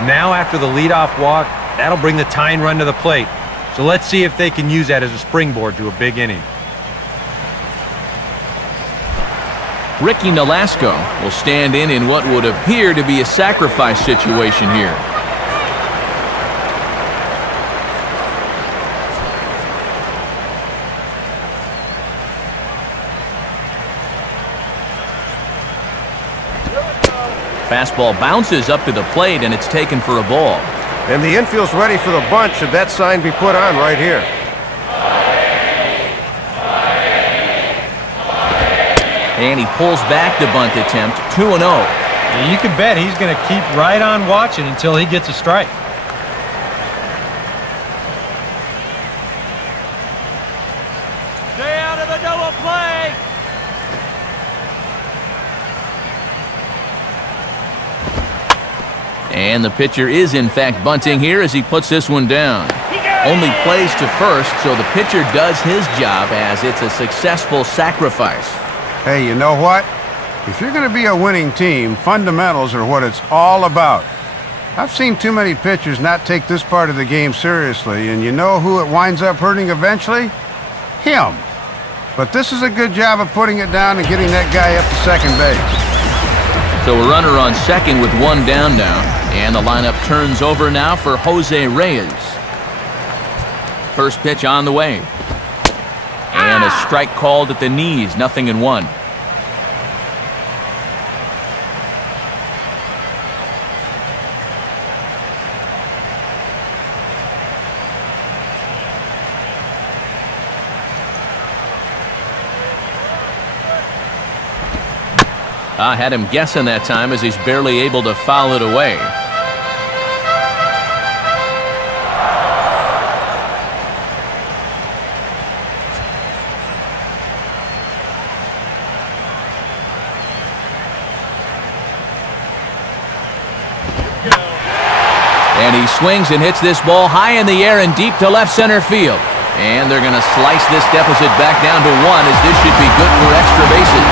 Now after the leadoff walk, that'll bring the tying run to the plate. So let's see if they can use that as a springboard to a big inning. Ricky Nolasco will stand in what would appear to be a sacrifice situation here. Fastball bounces up to the plate, and it's taken for a ball. And the infield's ready for the bunt should that sign be put on right here. And he pulls back the bunt attempt, 2-0. You can bet he's going to keep right on watching until he gets a strike. Stay out of the double play. And the pitcher is, in fact, bunting here as he puts this one down. Only plays to first, so the pitcher does his job as it's a successful sacrifice. Hey, you know what? If you're going to be a winning team, fundamentals are what it's all about. I've seen too many pitchers not take this part of the game seriously, and you know who it winds up hurting eventually? Him. But this is a good job of putting it down and getting that guy up to second base. So a runner on second with 1 down now, and the lineup turns over now for Jose Reyes. First pitch on the way. And a strike called at the knees, 0-1. I had him guessing that time as he's barely able to foul it away. And he swings and hits this ball high in the air and deep to left center field. And they're going to slice this deficit back down to 1 as this should be good for extra bases.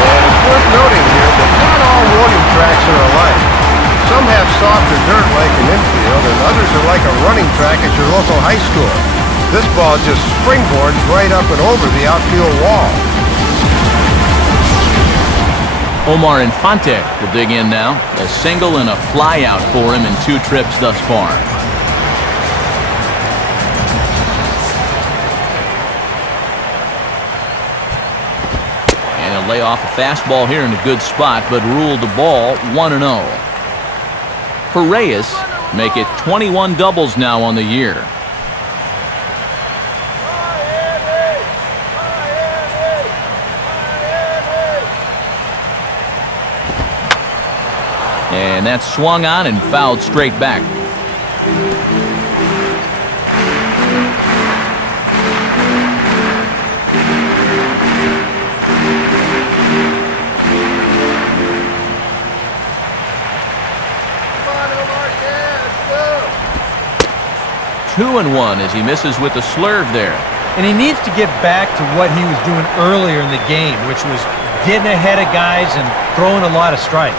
And it's worth noting here that not all warning tracks are alike. Some have softer dirt like an infield, and others are like a running track at your local high school. This ball just springboards right up and over the outfield wall. Omar Infante will dig in now. A single and a fly out for him in 2 trips thus far. And he'll lay off a fastball here in a good spot, but ruled the ball 1-0. For Reyes, make it 21 doubles now on the year. And that's swung on and fouled straight back. 2-1 as he misses with the slurve there. And he needs to get back to what he was doing earlier in the game, which was getting ahead of guys and throwing a lot of strikes.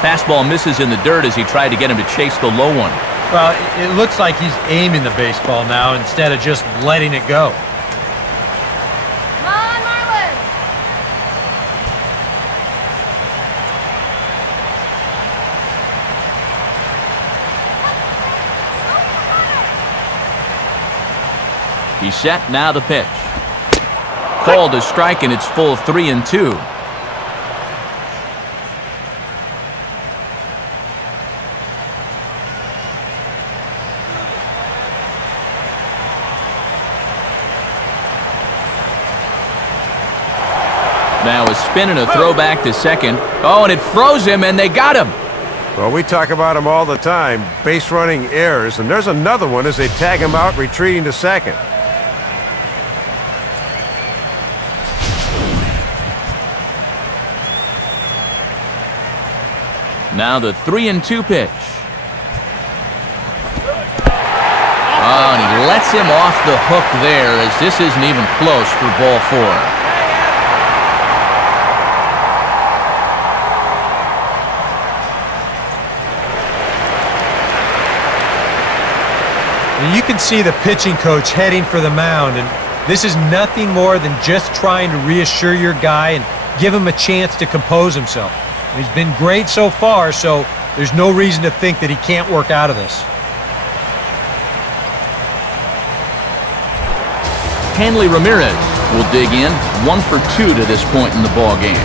Fastball misses in the dirt as he tried to get him to chase the low one. Well, it looks like he's aiming the baseball now instead of just letting it go. Come on, Marlins! He's set, now the pitch. Called a strike, and it's full 3-2. Now a spin and a throw back to second. Oh, and it froze him, and they got him. Well, we talk about them all the time, base running errors, and there's another one as they tag him out, retreating to second. Now the 3-2 pitch. Oh, and he lets him off the hook there as this isn't even close for ball 4. You can see the pitching coach heading for the mound, and this is nothing more than just trying to reassure your guy and give him a chance to compose himself. He's been great so far, so there's no reason to think that he can't work out of this. Hanley Ramirez will dig in, 1 for 2 to this point in the ball game.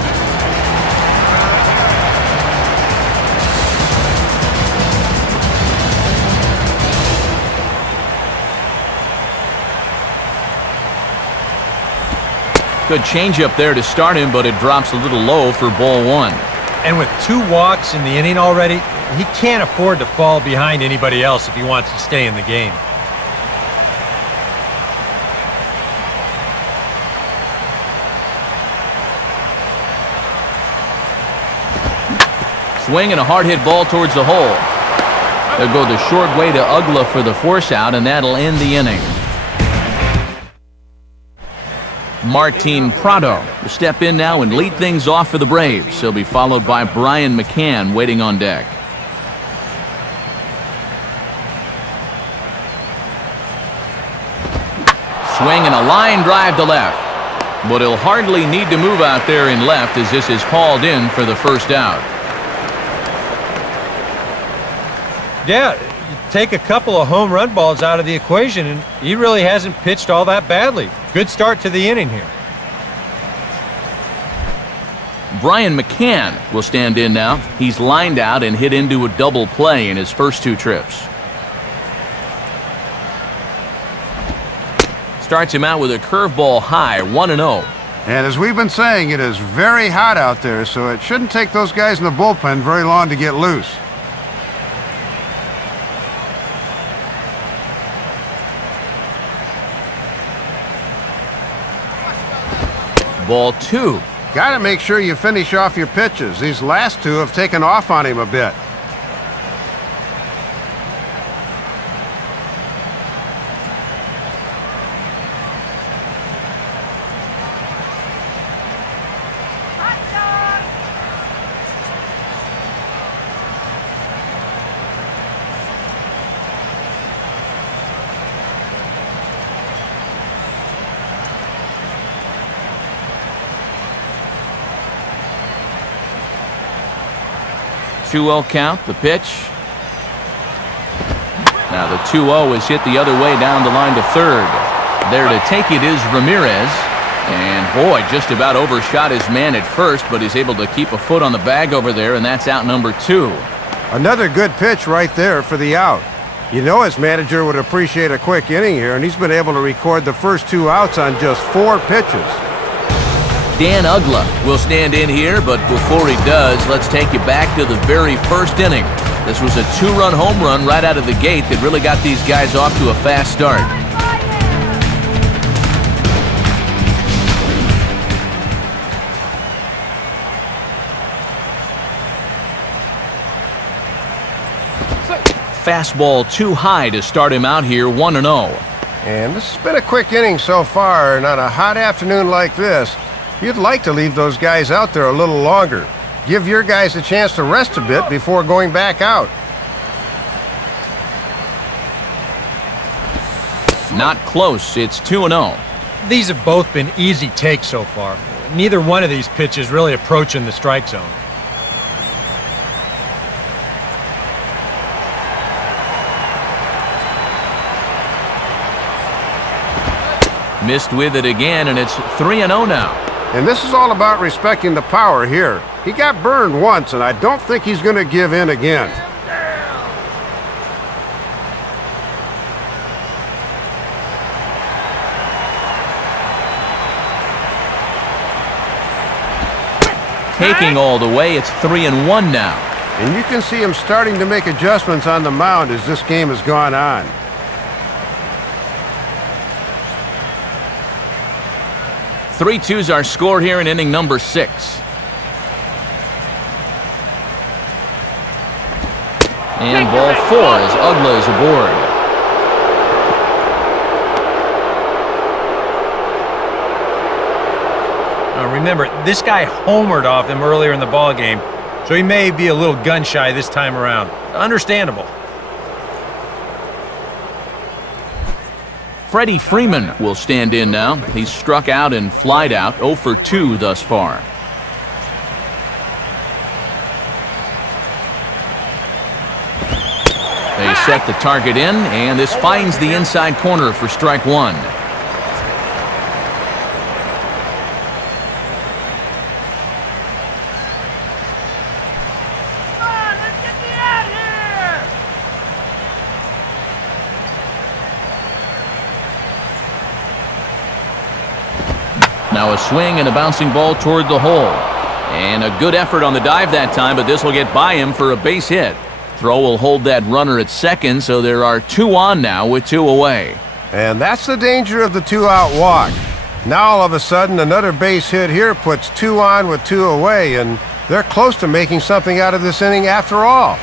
Good changeup there to start him, but it drops a little low for ball 1. And with 2 walks in the inning already, he can't afford to fall behind anybody else if he wants to stay in the game. Swing and a hard hit ball towards the hole. They'll go the short way to Ugla for the force out, and that'll end the inning. Martin Prado will step in now and lead things off for the Braves. He'll be followed by Brian McCann waiting on deck. Swing and a line drive to left. But he'll hardly need to move out there in left as this is called in for the first out. Yeah, you take a couple of home run balls out of the equation, and he really hasn't pitched all that badly. Good start to the inning here. Brian McCann will stand in now. He's lined out and hit into a double play in his first 2 trips. Starts him out with a curveball high, 1-0. And as we've been saying, it is very hot out there, so it shouldn't take those guys in the bullpen very long to get loose. Ball 2. Got to make sure you finish off your pitches. These last 2 have taken off on him a bit. Two-0 count, the pitch. Now the 2-0 is hit the other way down the line to third. There to take it is Ramirez. And boy, just about overshot his man at first, but he's able to keep a foot on the bag over there, and that's out number 2. Another good pitch right there for the out. You know his manager would appreciate a quick inning here, and he's been able to record the first 2 outs on just 4 pitches. Dan Ugla will stand in here, but before he does, let's take you back to the very first inning. This was a 2-run home run right out of the gate that really got these guys off to a fast start. fastball too high to start him out here 1-0. And this has been a quick inning so far, and on a hot afternoon like this, you'd like to leave those guys out there a little longer. Give your guys a chance to rest a bit before going back out. Not close. It's 2-0. These have both been easy takes so far. Neither one of these pitches really approaching the strike zone. Missed with it again, and it's 3-0 now. And this is all about respecting the power here. He got burned once, and I don't think he's going to give in again. Taking all the way, it's 3-1 now. And you can see him starting to make adjustments on the mound as this game has gone on. Three twos are scored here in inning number 6. And ball 4 as Ugla is aboard. Remember, this guy homered off him earlier in the ball game, so he may be a little gun shy this time around. Understandable. Freddie Freeman will stand in now. He's struck out and flied out, 0 for 2 thus far. They set the target in, and this finds the inside corner for strike 1. Now a swing and a bouncing ball toward the hole. And a good effort on the dive that time, but this will get by him for a base hit. Throw will hold that runner at second, so there are 2 on now with 2 away. And that's the danger of the 2-out walk. Now all of a sudden another base hit here puts 2 on with 2 away, and they're close to making something out of this inning after all.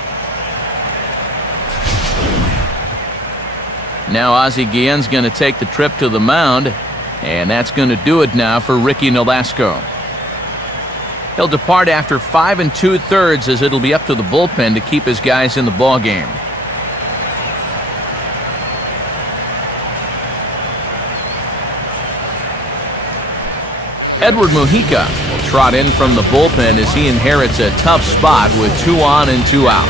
Now Ozzie Guillen's going to take the trip to the mound, and that's going to do it now for Ricky Nolasco. He'll depart after 5 2/3 as it'll be up to the bullpen to keep his guys in the ball game. Edward Mujica will trot in from the bullpen as he inherits a tough spot with 2 on and 2 out.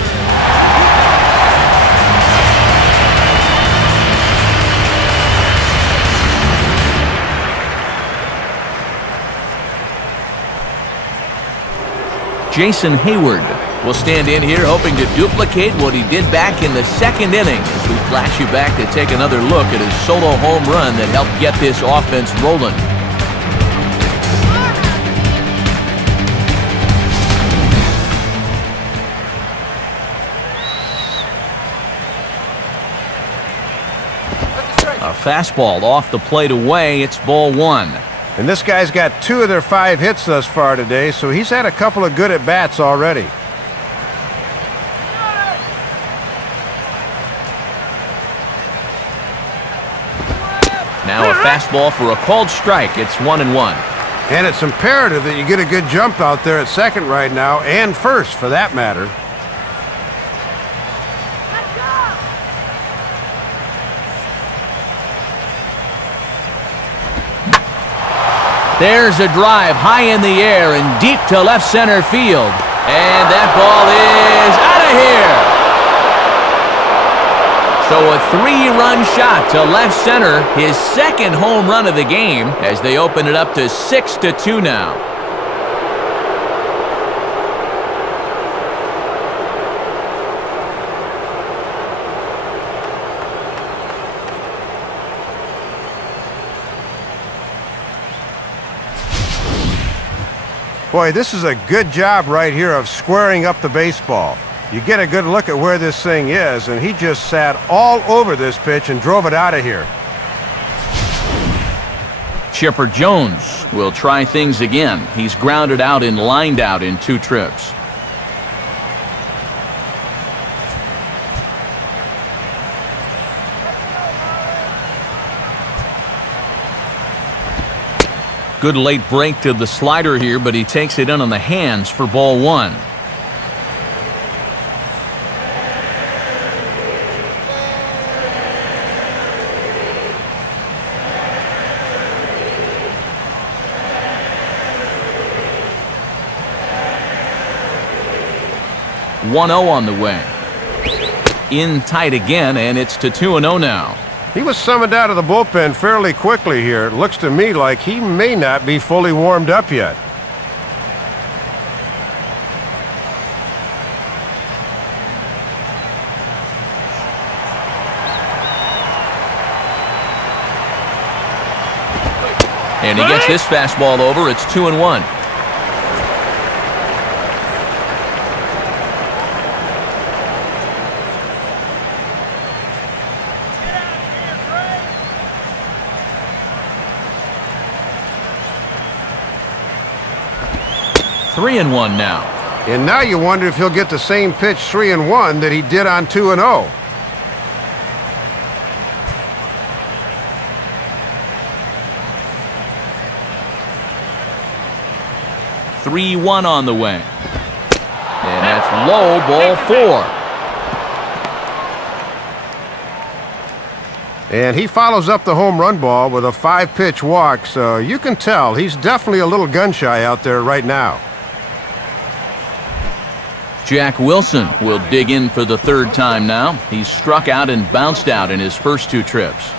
Jason Hayward will stand in here hoping to duplicate what he did back in the 2nd inning as we flash you back to take another look at his solo home run that helped get this offense rolling. A fastball off the plate away. It's ball 1. And this guy's got 2 of their 5 hits thus far today, so he's had a couple of good at-bats already. Now a fastball for a called strike. It's 1-1. And it's imperative that you get a good jump out there at second right now, and first for that matter. There's a drive high in the air and deep to left center field. And that ball is out of here. So a 3-run shot to left center, his 2nd home run of the game as they open it up to 6-2 now. Boy, this is a good job right here of squaring up the baseball. You get a good look at where this thing is, and he just sat all over this pitch and drove it out of here. Chipper Jones will try things again. He's grounded out and lined out in 2 trips. Good late break to the slider here, but he takes it in on the hands for ball one. .1-0 on the way. In tight again, and it's to 2-0 now. He was summoned out of the bullpen fairly quickly here. It looks to me like he may not be fully warmed up yet. And he gets this fastball over. It's 2-1. Three and one now. And now you wonder if he'll get the same pitch 3-1 that he did on 2-0. .3-1 on the way. And that's low, ball four. And he follows up the home run ball with a 5-pitch walk, so you can tell he's definitely a little gun-shy out there right now. Jack Wilson will dig in for the third time now. He's struck out and bounced out in his first two trips.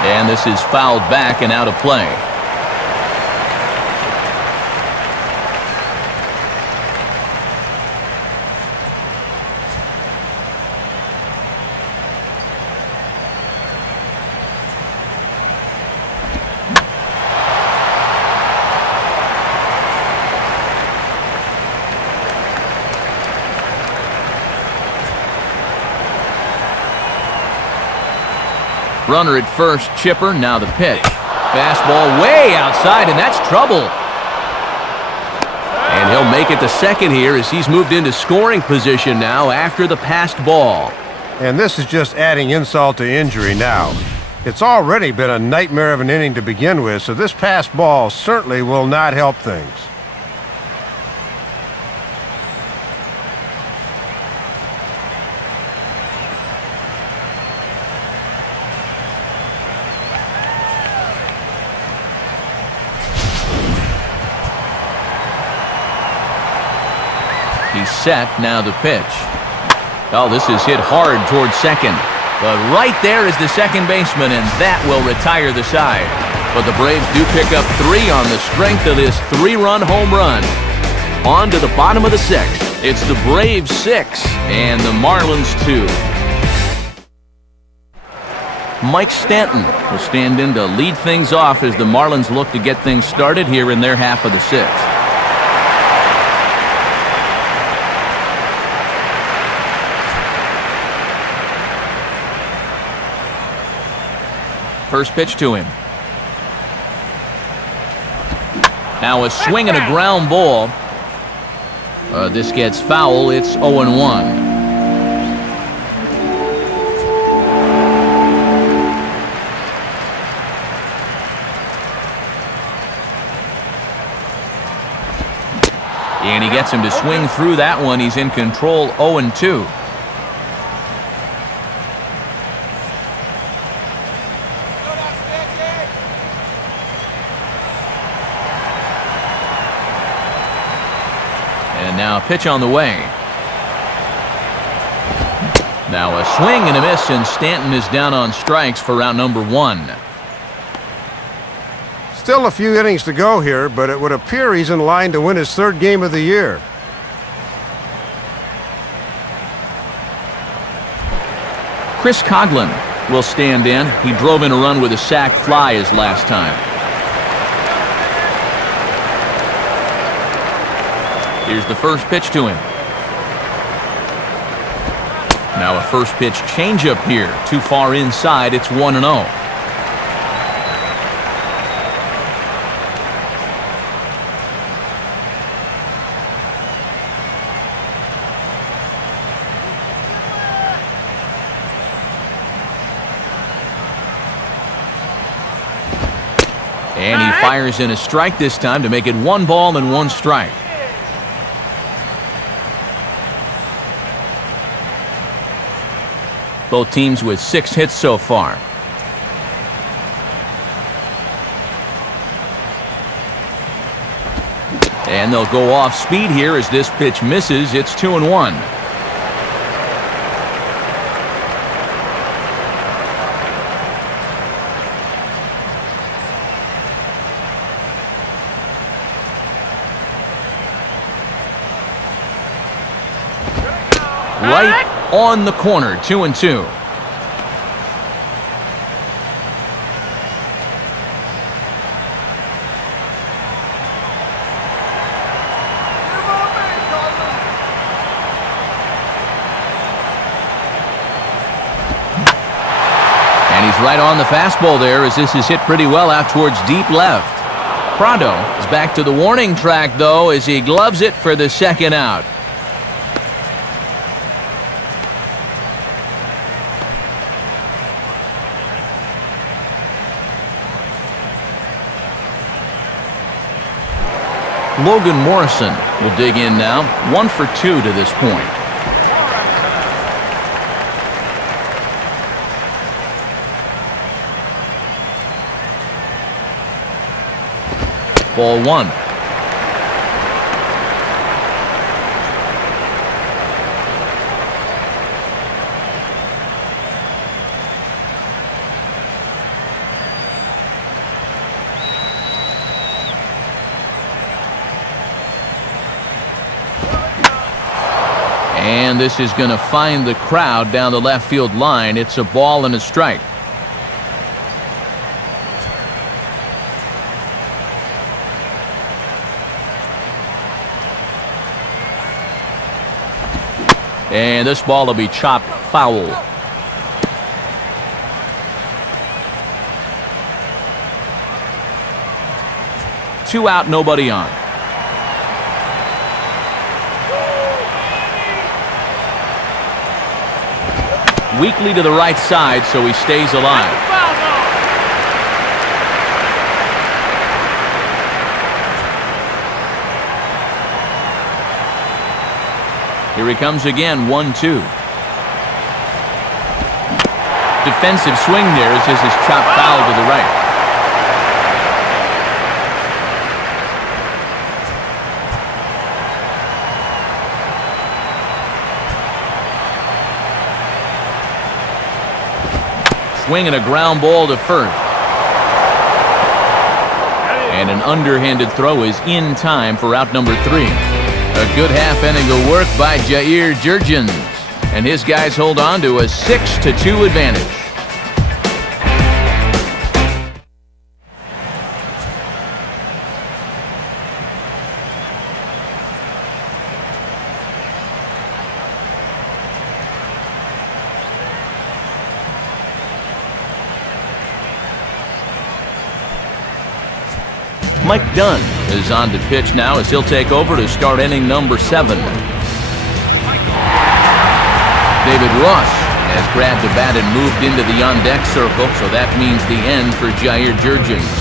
And this is fouled back and out of play. Runner at first, Chipper, now the pitch. Fastball way outside, and that's trouble. And he'll make it to second here as he's moved into scoring position now after the passed ball. And this is just adding insult to injury now. It's already been a nightmare of an inning to begin with, so this passed ball certainly will not help things. He's set, now the pitch. Oh, this is hit hard towards second. But right there is the second baseman, and that will retire the side. But the Braves do pick up 3 on the strength of this 3-run home run. On to the bottom of the 6th. It's the Braves 6 and the Marlins 2. Mike Stanton will stand in to lead things off as the Marlins look to get things started here in their half of the 6th. First pitch to him. Now a swing and a ground ball. This gets foul. It's 0-1. And he gets him to swing through that one. He's in control, 0-2. Now a pitch on the way. Now a swing and a miss, and Stanton is down on strikes for round number 1. Still a few innings to go here, but it would appear he's in line to win his 3rd game of the year. Chris Coghlan will stand in. He drove in a run with a sac fly his last time. Here's the first pitch to him. Now a first pitch changeup here. Too far inside. It's 1-0. Fires in a strike this time to make it 1 ball and 1 strike. Both teams with 6 hits so far. And they'll go off speed here as this pitch misses. It's 2-1. Right on the corner, 2-2. And he's right on the fastball there as this is hit pretty well out towards deep left. Pronto is back to the warning track, though, as he gloves it for the 2nd out. Logan Morrison will dig in now. 1 for 2 to this point. Ball 1. And this is going to find the crowd down the left field line. It's a ball and a strike. And this ball will be chopped foul. Two out, nobody on. Weakly to the right side, so he stays alive. Here he comes again, 1-2. Defensive swing there as this is chopped foul to the right. Swinging a ground ball to first. And an underhanded throw is in time for out number 3. A good half inning of work by Jair Jurgens. And his guys hold on to a 6-2 advantage. Mike Dunn is on to pitch now as he'll take over to start inning number 7. David Ross has grabbed the bat and moved into the on-deck circle, so that means the end for Jair Jurgens.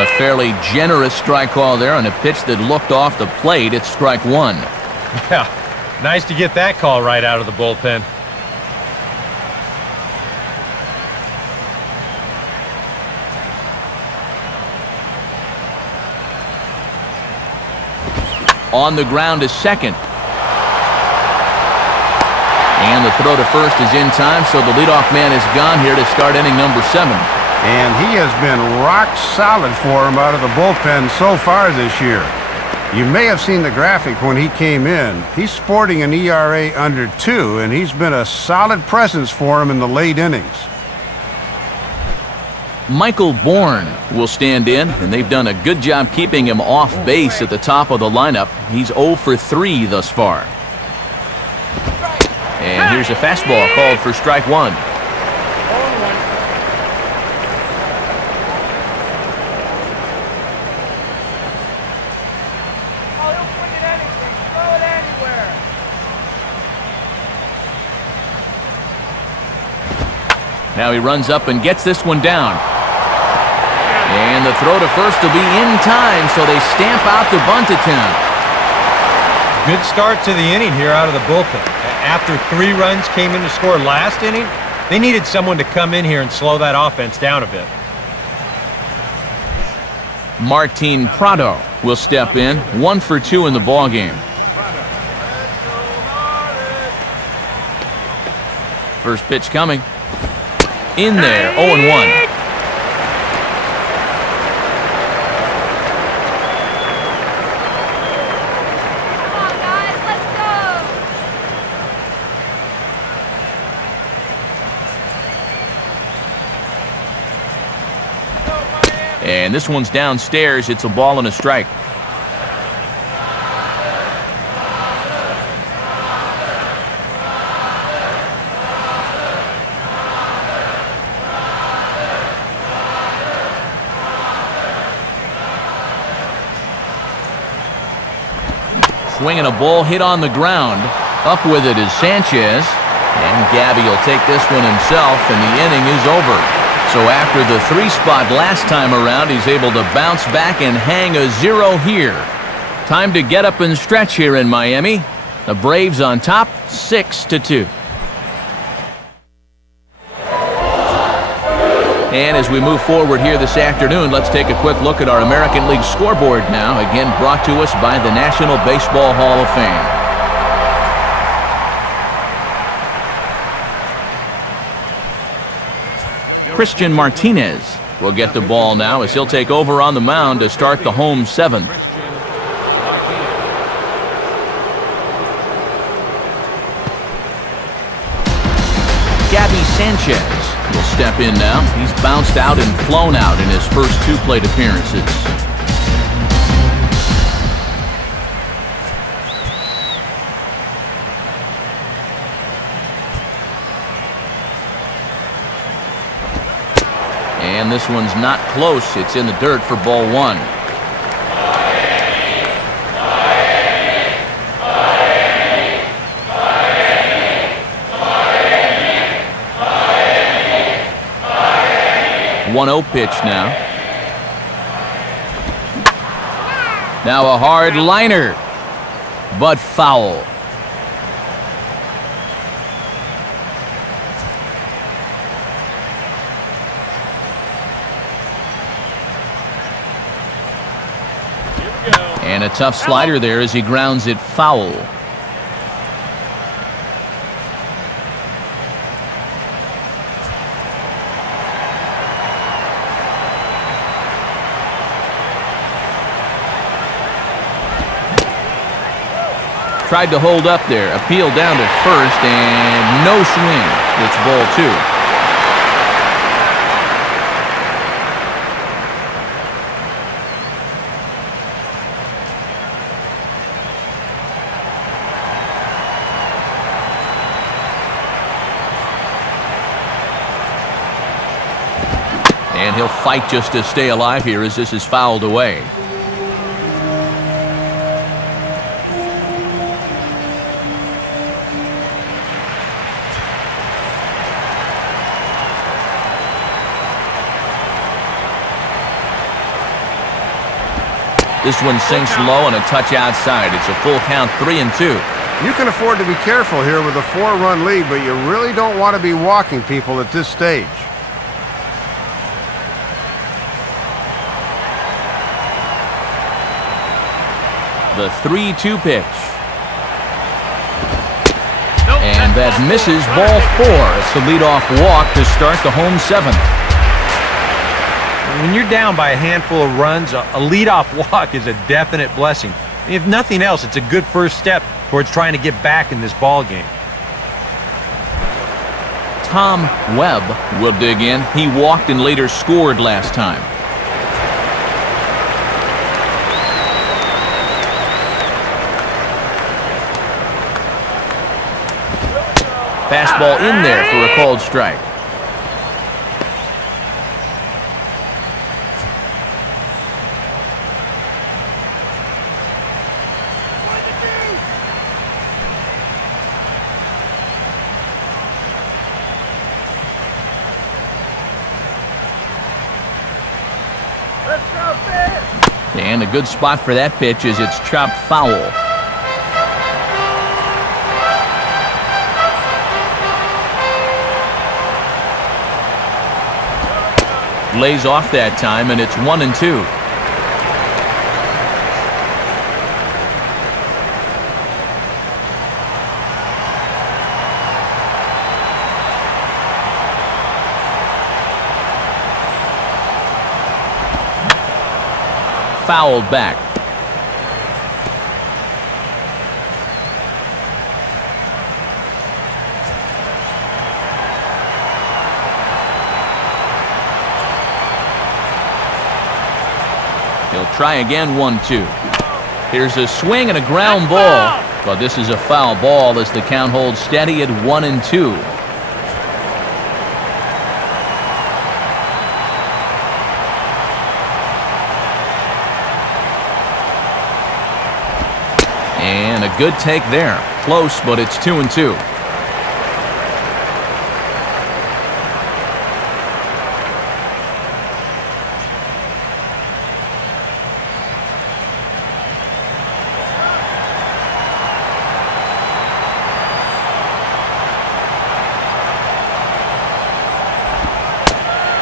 A fairly generous strike call there on a pitch that looked off the plate. It's strike 1. Yeah, nice to get that call right out of the bullpen. On the ground is second. And the throw to first is in time, so the leadoff man is gone here to start inning number 7. And he has been rock solid for him out of the bullpen so far this year. You may have seen the graphic when he came in. He's sporting an ERA under 2, and he's been a solid presence for him in the late innings. Michael Bourne will stand in, and they've done a good job keeping him off base at the top of the lineup. He's 0 for 3 thus far. And here's a fastball called for strike one. Now he runs up and gets this one down. And the throw to first will be in time, so they stamp out the bunt attempt. Good start to the inning here out of the bullpen. After 3 runs came in to score last inning, they needed someone to come in here and slow that offense down a bit. Martin Prado will step in, 1 for 2 in the ballgame. First pitch coming. In there, 0-1. And this one's downstairs. It's a ball and a strike. Swinging a ball hit on the ground. Up with it is Sanchez. And Gabby will take this one himself, and the inning is over. So after the 3 spot last time around, he's able to bounce back and hang a 0 here. Time to get up and stretch here in Miami. The Braves on top, 6-2. And as we move forward here this afternoon, let's take a quick look at our American League scoreboard now, again brought to us by the National Baseball Hall of Fame. Christian Martinez will get the ball now as he'll take over on the mound to start the home 7th. Gabby Sanchez will step in now. He's bounced out and flown out in his first 2 plate appearances. And this one's not close. It's in the dirt for ball 1. One-0 pitch now. Now a hard liner, but foul. And a tough slider there as he grounds it foul. Tried to hold up there, appealed down to first, and no swing. It's ball 2. And he'll fight just to stay alive here as this is fouled away. This one sinks low and a touch outside. It's a full count, 3-2. You can afford to be careful here with a 4-run lead, but you really don't want to be walking people at this stage. The 3-2 pitch. And that misses ball 4. It's the leadoff walk to start the home 7th. When you're down by a handful of runs, a leadoff walk is a definite blessing. If nothing else, it's a good first step towards trying to get back in this ball game. Tom Webb will dig in. He walked and later scored last time. Fastball in there for a called strike. And a good spot for that pitch as it's chopped foul. Lays off that time, and it's 1-2. Fouled back. He'll try again, 1-2. Here's a swing and a ground ball, but this is a foul ball as the count holds steady at 1-2. And a good take there. Close, but it's 2-2.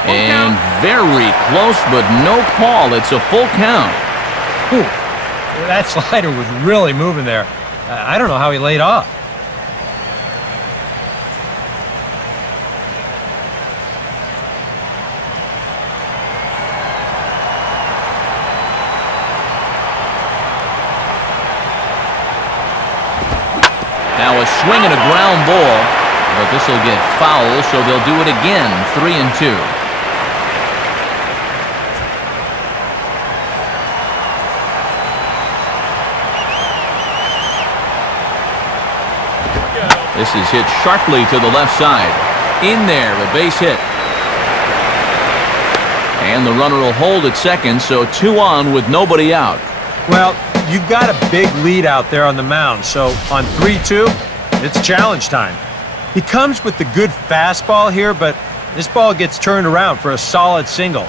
And very close, but no call. It's a full count. Whew. That slider was really moving there. I don't know how he laid off. Now a swing and a ground ball, but this will get foul, so they'll do it again. 3-2. This is hit sharply to the left side. In there, a base hit. And the runner will hold at second, so 2 on with nobody out. Well, you've got a big lead out there on the mound, so on 3-2, it's challenge time. He comes with the good fastball here, but this ball gets turned around for a solid single.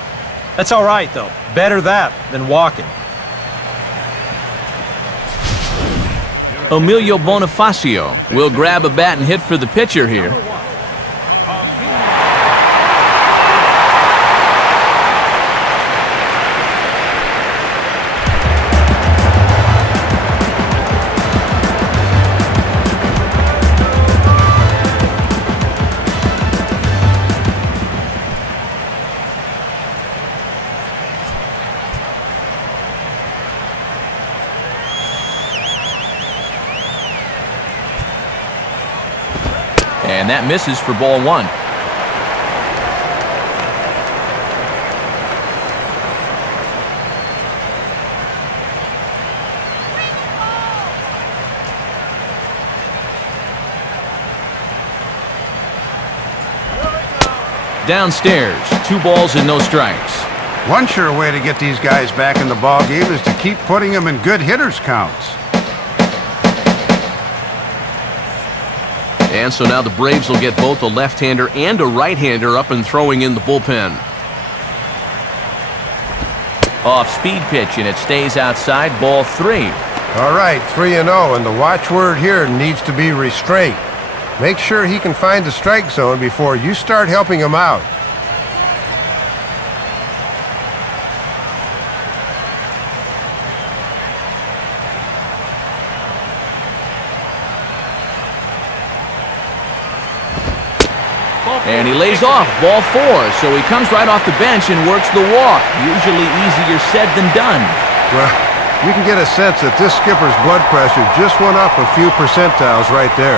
That's all right, though. Better that than walking. Emilio Bonifacio will grab a bat and hit for the pitcher here. And that misses for ball 1. Downstairs, 2 balls and no strikes. One sure way to get these guys back in the ball game is to keep putting them in good hitters counts. And so now the Braves will get both a left-hander and a right-hander up and throwing in the bullpen. Off-speed pitch, and it stays outside. Ball 3. All right, 3-0, and the watchword here needs to be restraint. Make sure he can find the strike zone before you start helping him out. And he lays off, ball 4, so he comes right off the bench and works the walk. Usually easier said than done. Well, you can get a sense that this skipper's blood pressure just went up a few percentiles right there.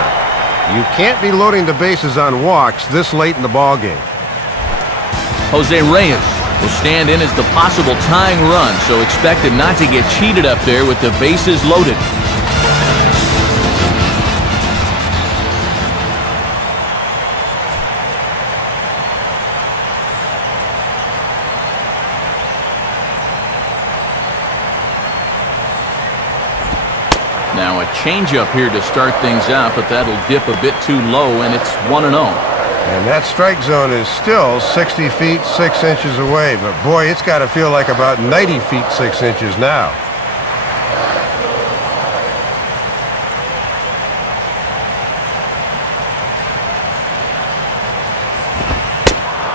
You can't be loading the bases on walks this late in the ballgame. Jose Reyes will stand in as the possible tying run, so expected not to get cheated up there with the bases loaded. Now a changeup here to start things out, but that'll dip a bit too low, and it's 1-0. And that strike zone is still 60 feet 6 inches away, but boy, it's got to feel like about 90 feet 6 inches now.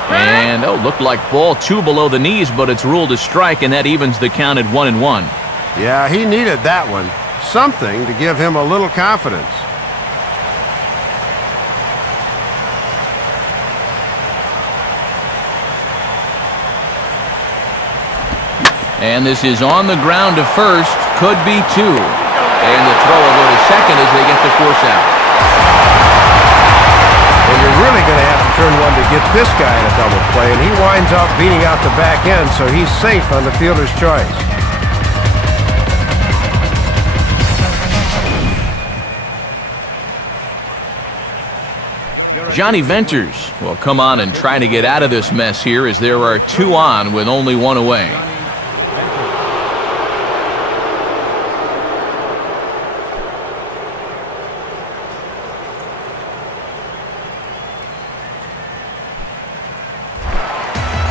And looked like ball 2 below the knees, but it's ruled a strike, and that evens the count at 1-1. Yeah, he needed that one. Something to give him a little confidence. And this is on the ground to first. Could be 2. And the throw will go to second as they get the force out. Well, you're really going to have to turn one to get this guy in a double play, and he winds up beating out the back end, so he's safe on the fielder's choice. Johnny Venters will come on and try to get out of this mess here as there are 2 on with only 1 away.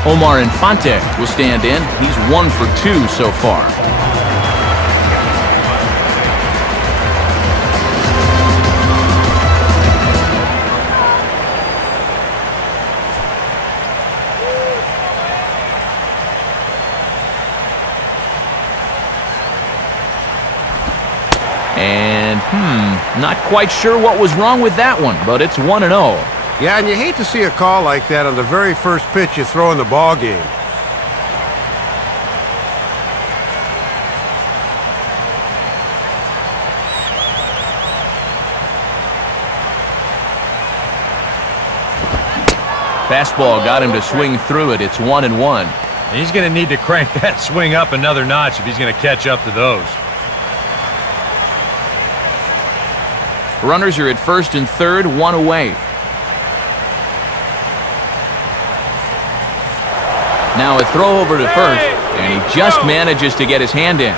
Omar Infante will stand in. He's 1 for 2 so far. And, not quite sure what was wrong with that one, but it's 1-0. Yeah, and you hate to see a call like that on the very first pitch you throw in the ball game. Fastball got him to swing through it. It's 1-1. And he's going to need to crank that swing up another notch if he's going to catch up to those. Runners are at first and third, 1 away. Now a throw over to first, and he just manages to get his hand in.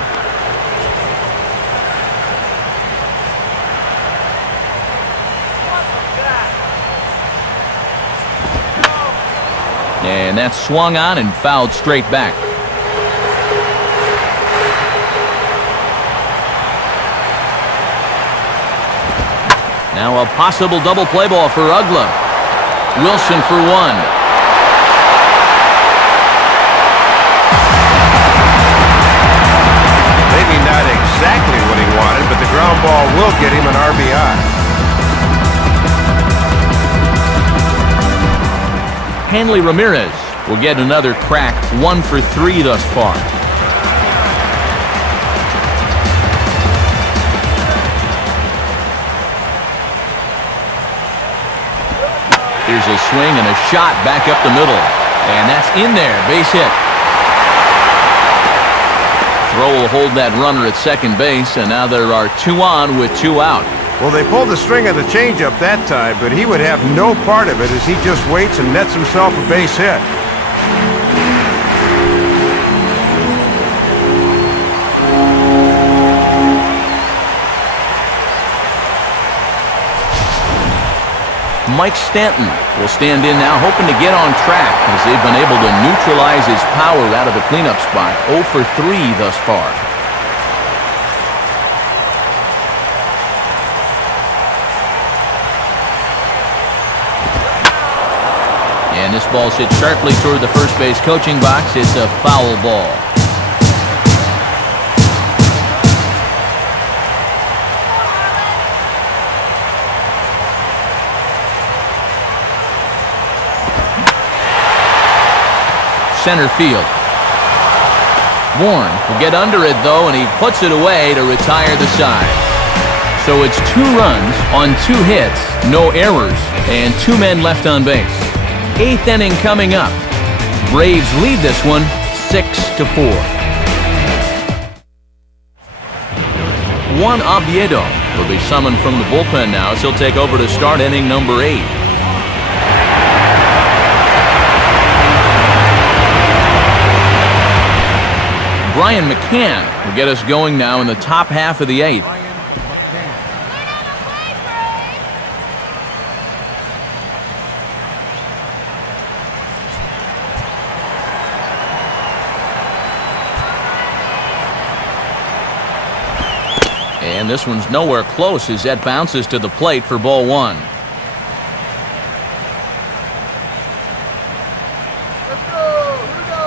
And that's swung on and fouled straight back. Now a possible double play ball for Ugla. Wilson for 1. Maybe not exactly what he wanted, but the ground ball will get him an RBI. Hanley Ramirez will get another crack, 1 for 3 thus far. Here's a swing and a shot back up the middle. And that's in there, base hit. Throw will hold that runner at second base, and now there are 2 on with 2 out. Well, they pulled the string of the changeup that time, but he would have no part of it as he just waits and nets himself a base hit. Mike Stanton will stand in now, hoping to get on track as they've been able to neutralize his power out of the cleanup spot. 0 for 3 thus far. And this ball's hit sharply toward the first base coaching box. It's a foul ball. Center field. Warren will get under it though, and he puts it away to retire the side. So it's 2 runs on 2 hits. no errors, and 2 men left on base. 8th inning coming up. Braves lead this one 6-4. Juan Oviedo will be summoned from the bullpen now as he'll take over to start inning number 8. Brian McCann will get us going now in the top half of the 8th. And this one's nowhere close as that bounces to the plate for ball 1. Let's go! Here we go!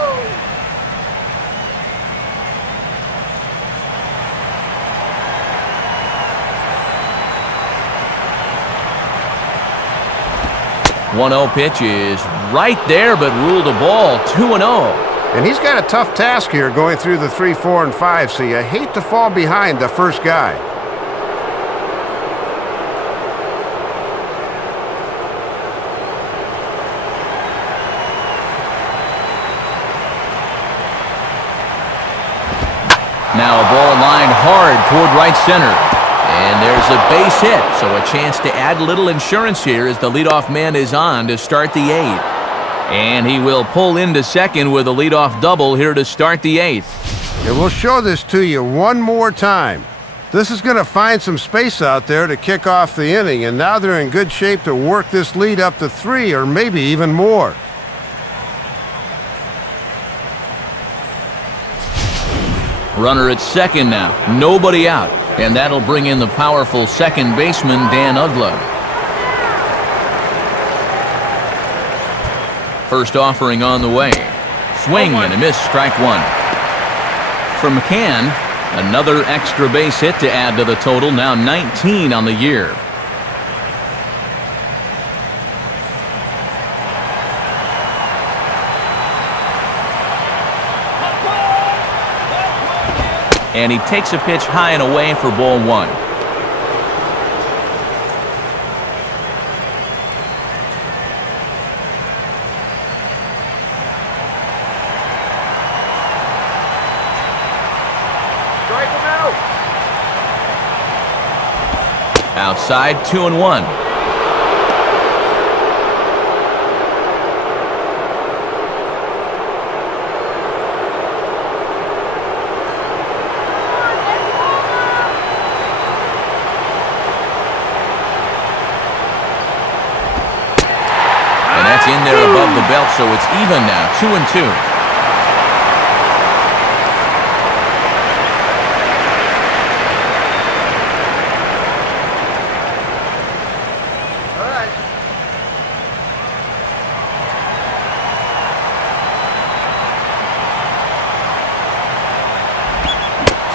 One-0 pitch is right there, but ruled a ball. 2-0. And he's got a tough task here going through the 3, 4, and 5, so you hate to fall behind the first guy. Now a ball lined hard toward right center. And there's a base hit, so a chance to add a little insurance here as the leadoff man is on to start the 8th. And he will pull into second with a leadoff double here to start the 8th. And we'll show this to you one more time. This is going to find some space out there to kick off the inning, and now they're in good shape to work this lead up to 3 or maybe even more. Runner at second now, nobody out, and that'll bring in the powerful second baseman Dan Uggla. First offering on the way. Swing and a miss, strike 1. For McCann, another extra base hit to add to the total, now 19 on the year. And he takes a pitch high and away for ball 1. Strike him out! Outside, 2-1. In there above the belt, so it's even now, 2-2. All right.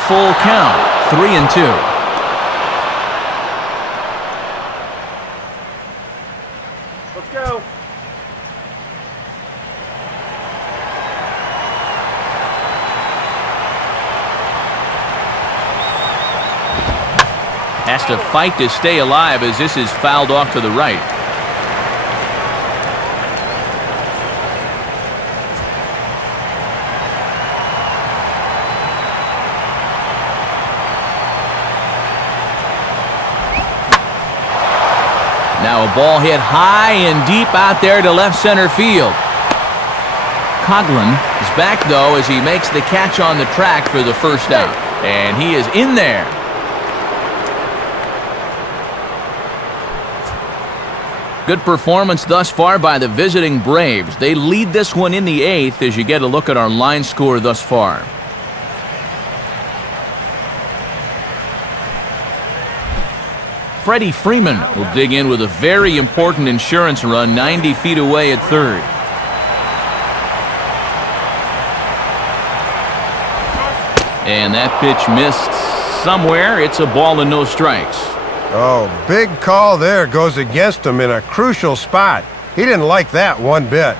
Full count, 3-2. Let's go. Has to fight to stay alive as this is fouled off to the right. Now a ball hit high and deep out there to left center field. Coughlin is back though as he makes the catch on the track for the first out. And he is in there. Good performance thus far by the visiting Braves. They lead this one in the 8th as you get a look at our line score thus far. Freddie Freeman will dig in with a very important insurance run 90 feet away at third. And that pitch missed somewhere. It's a ball and no strikes. Oh, big call there goes against him in a crucial spot. He didn't like that one bit.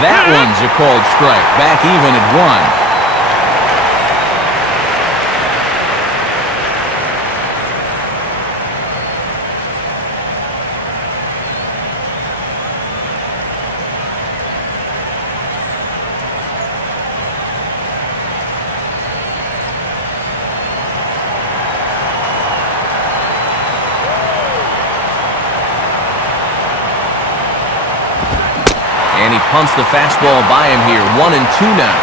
That one's a called strike. Back even at 1. And he pumps the fastball by him here. 1-2 now.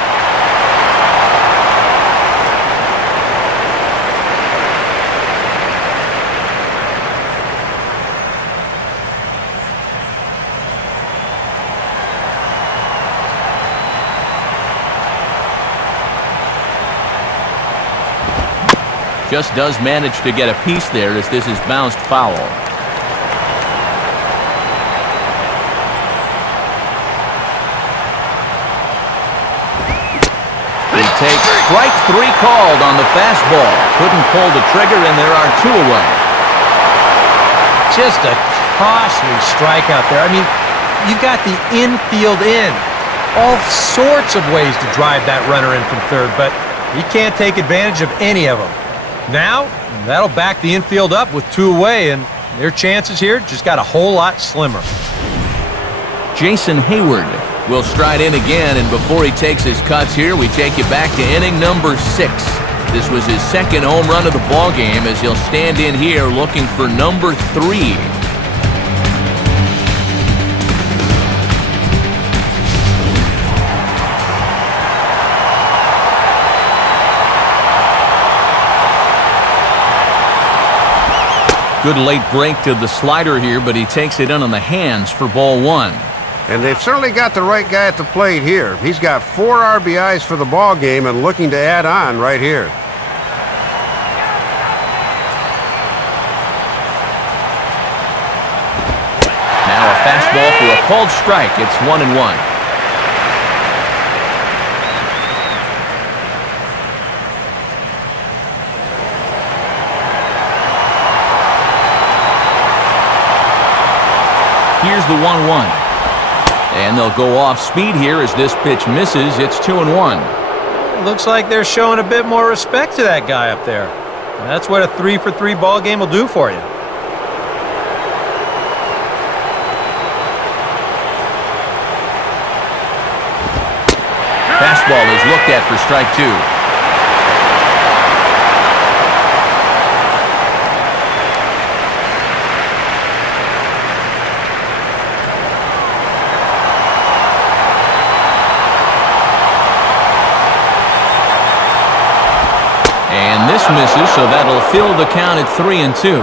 Just does manage to get a piece there as this is bounced foul. Take strike 3 called on the fastball. Couldn't pull the trigger, and there are 2 away. Just a costly strikeout there. I mean, you've got the infield in. All sorts of ways to drive that runner in from third, but he can't take advantage of any of them. Now, that'll back the infield up with 2 away, and their chances here just got a whole lot slimmer. Jason Hayward will stride in again, and before he takes his cuts here, we take you back to inning number 6. This was his second home run of the ball game as he'll stand in here looking for number 3. Good late break to the slider here, but he takes it in on the hands for ball 1. And they've certainly got the right guy at the plate here. He's got 4 RBIs for the ball game and looking to add on right here. Now a fastball for a called strike. It's 1-1. Here's the 1-1. And they'll go off speed here as this pitch misses. It's 2-1. Looks like they're showing a bit more respect to that guy up there. That's what a 3-for-3 ball game will do for you. Fastball is looked at for strike 2. This misses, so that'll fill the count at 3-2.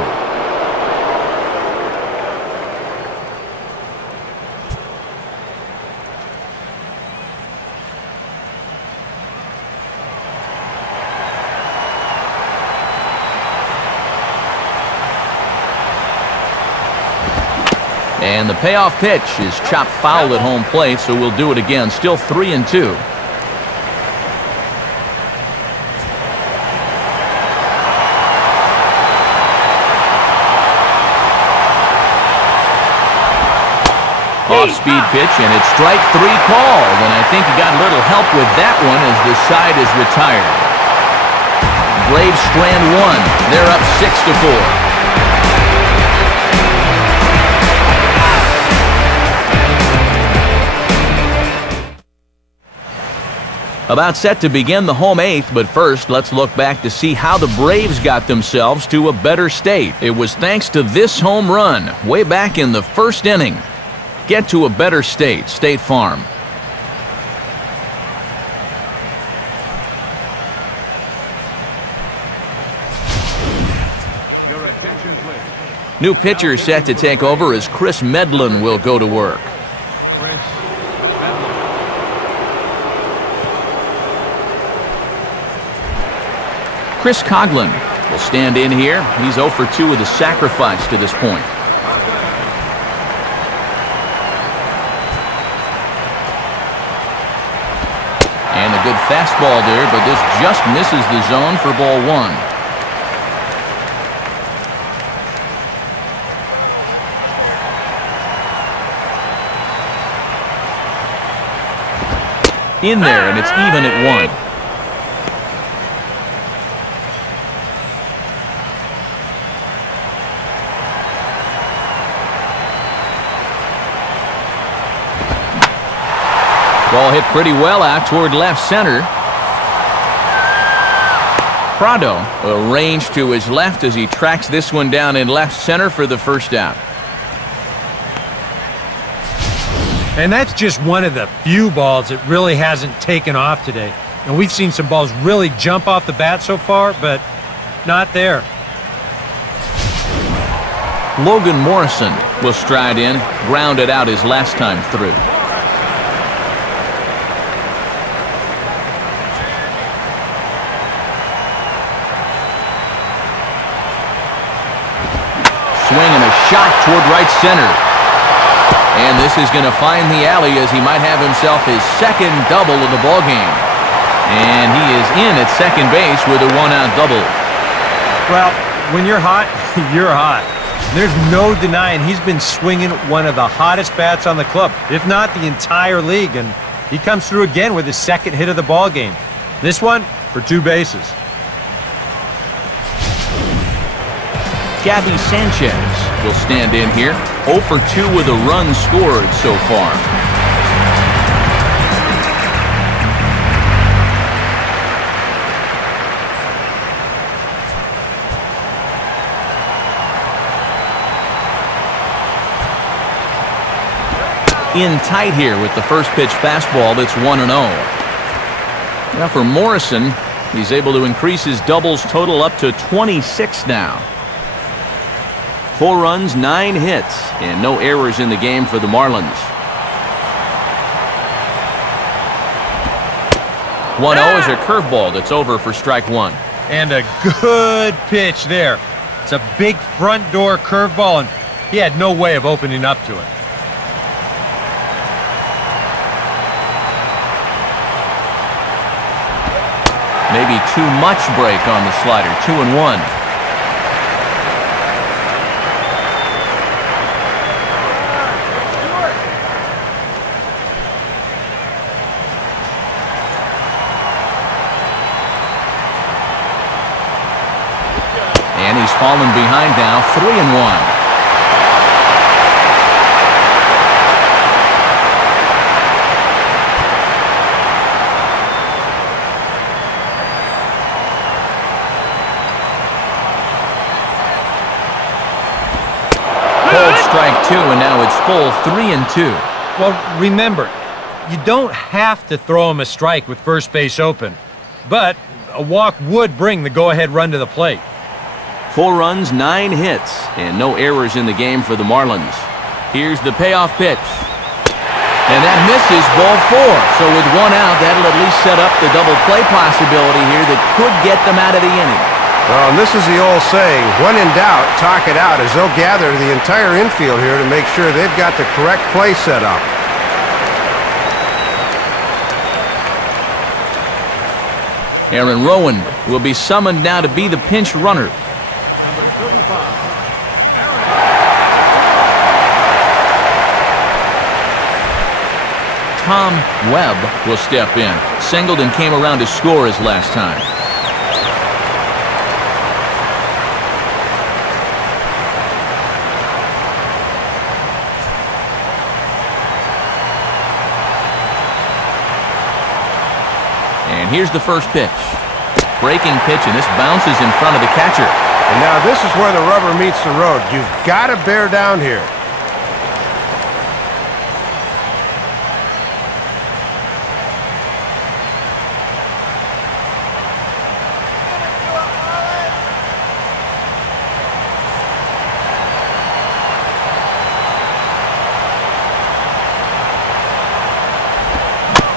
And the payoff pitch is chopped foul at home plate, so we'll do it again. Still 3-2. Off-speed pitch, and it's strike 3 called, and I think he got a little help with that one as the side is retired. Braves strand 1. They're up 6-4. About set to begin the home 8th, but first let's look back to see how the Braves got themselves to a better state. It was thanks to this home run way back in the first inning. Get to a better state. State Farm. Your attention, please. New pitcher set to take over as Chris Medlin will go to work. Chris Coughlin will stand in here. He's 0 for 2 with a sacrifice to this point. And a good fastball there, but this just misses the zone for ball 1. in there, and it's even at 1. Ball hit pretty well out toward left center. Prado arranged to his left as he tracks this one down in left center for the first out. And that's just one of the few balls that really hasn't taken off today. And we've seen some balls really jump off the bat so far, but not there. Logan Morrison will stride in, grounded out his last time through. Swing and a shot toward right center. And this is going to find the alley as he might have himself his second double of the ballgame. And he is in at second base with a one-out double. Well, when you're hot, you're hot. There's no denying he's been swinging one of the hottest bats on the club, if not the entire league, and he comes through again with his second hit of the ballgame. This one for 2 bases. Gabby Sanchez will stand in here, 0 for 2 with a run scored so far. In tight here with the first pitch fastball that's 1-0. Now for Morrison, he's able to increase his doubles total up to 26 now. 4 runs, 9 hits, and no errors in the game for the Marlins. 1-0 is a curveball that's over for strike 1. And a good pitch there. It's a big front door curveball, and he had no way of opening up to it. Maybe too much break on the slider, 2-1. And he's fallen behind now, 3-1. Strike 2, and now it's full 3-2. Well, remember, you don't have to throw him a strike with first base open, but a walk would bring the go-ahead run to the plate. 4 runs, 9 hits, and no errors in the game for the Marlins. Here's the payoff pitch. And that misses, ball 4. So with 1 out, that'll at least set up the double play possibility here that could get them out of the inning. Well, and this is the old saying, when in doubt, talk it out, as they'll gather the entire infield here to make sure they've got the correct play set up. Aaron Rowan will be summoned now to be the pinch runner. Number 35, Aaron. Tom Webb will step in. Singleton came around to score his last time. And here's the first pitch. Breaking pitch, and this bounces in front of the catcher. And now this is where the rubber meets the road. You've got to bear down here.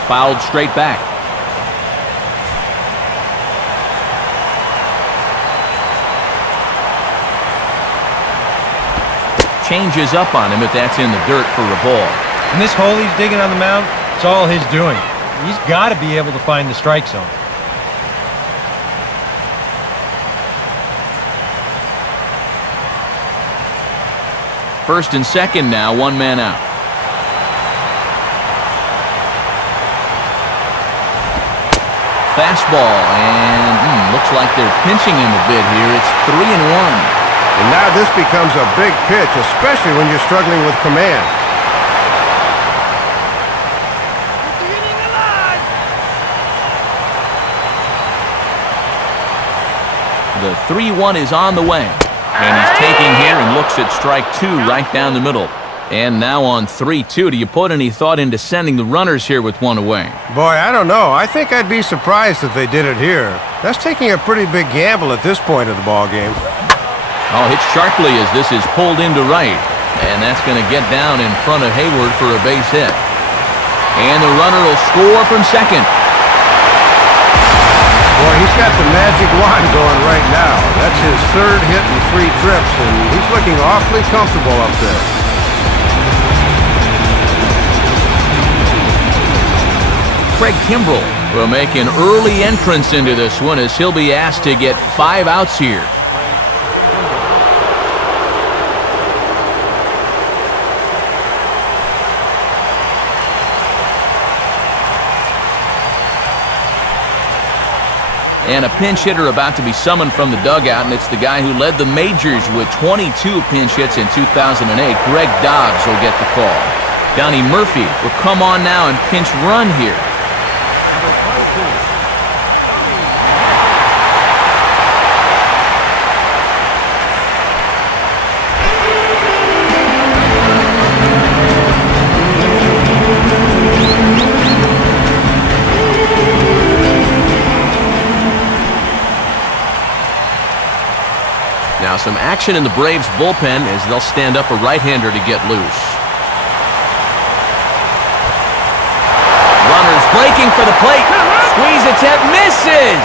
Fouled straight back. Changes up on him, but that's in the dirt for a ball. And this hole he's digging on the mound, it's all his doing. He's got to be able to find the strike zone. First and second now, 1 man out. fastball, and looks like they're pinching him a bit here. It's 3-1. And now this becomes a big pitch, especially when you're struggling with command. The 3-1 is on the way. And he's taking here and looks at strike 2 right down the middle. And now on 3-2, do you put any thought into sending the runners here with one away? Boy, I don't know. I think I'd be surprised if they did it here. That's taking a pretty big gamble at this point of the ball game. Oh, hit sharply as this is pulled into right. And that's going to get down in front of Hayward for a base hit. And the runner will score from second. Boy, he's got the magic wand going right now. That's his third hit in 3 trips, and he's looking awfully comfortable up there. Craig Kimbrell will make an early entrance into this one as he'll be asked to get 5 outs here. And a pinch hitter about to be summoned from the dugout, and it's the guy who led the majors with 22 pinch hits in 2008. Greg Dobbs will get the call. Donnie Murphy will come on now and pinch run here. Now some action in the Braves bullpen as they'll stand up a right-hander to get loose. Runners breaking for the plate. Squeeze attempt misses.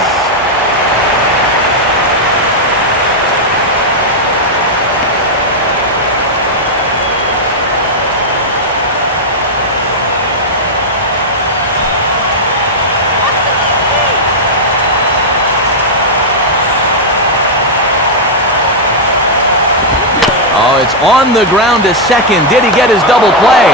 Oh, it's on the ground to second. Did he get his double play?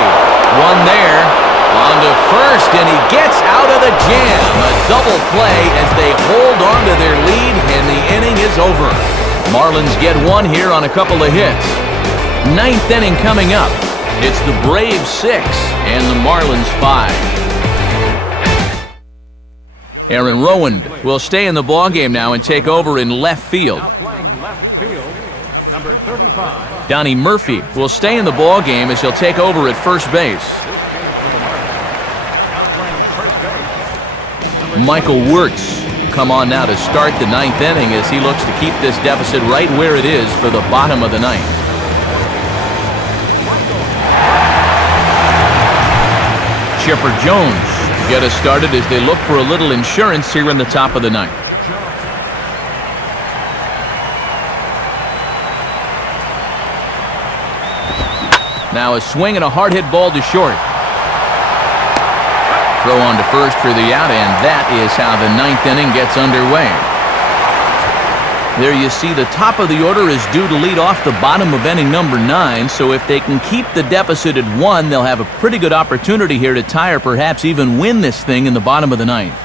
One there. On to first, and he gets out of the jam. A double play as they hold on to their lead, and the inning is over. Marlins get 1 here on a couple of hits. 9th inning coming up. It's the Braves 6 and the Marlins 5. Aaron Rowand will stay in the ballgame now and take over in left field. Number 35. Donnie Murphy will stay in the ball game as he'll take over at first base. Michael Wirtz come on now to start the 9th inning as he looks to keep this deficit right where it is for the bottom of the 9th. Chipper Jones get us started as they look for a little insurance here in the top of the 9th. Now a swing and a hard hit ball to short. Throw on to first for the out, and that is how the 9th inning gets underway. There you see the top of the order is due to lead off the bottom of inning number 9, so if they can keep the deficit at 1, they'll have a pretty good opportunity here to tie or perhaps even win this thing in the bottom of the 9th.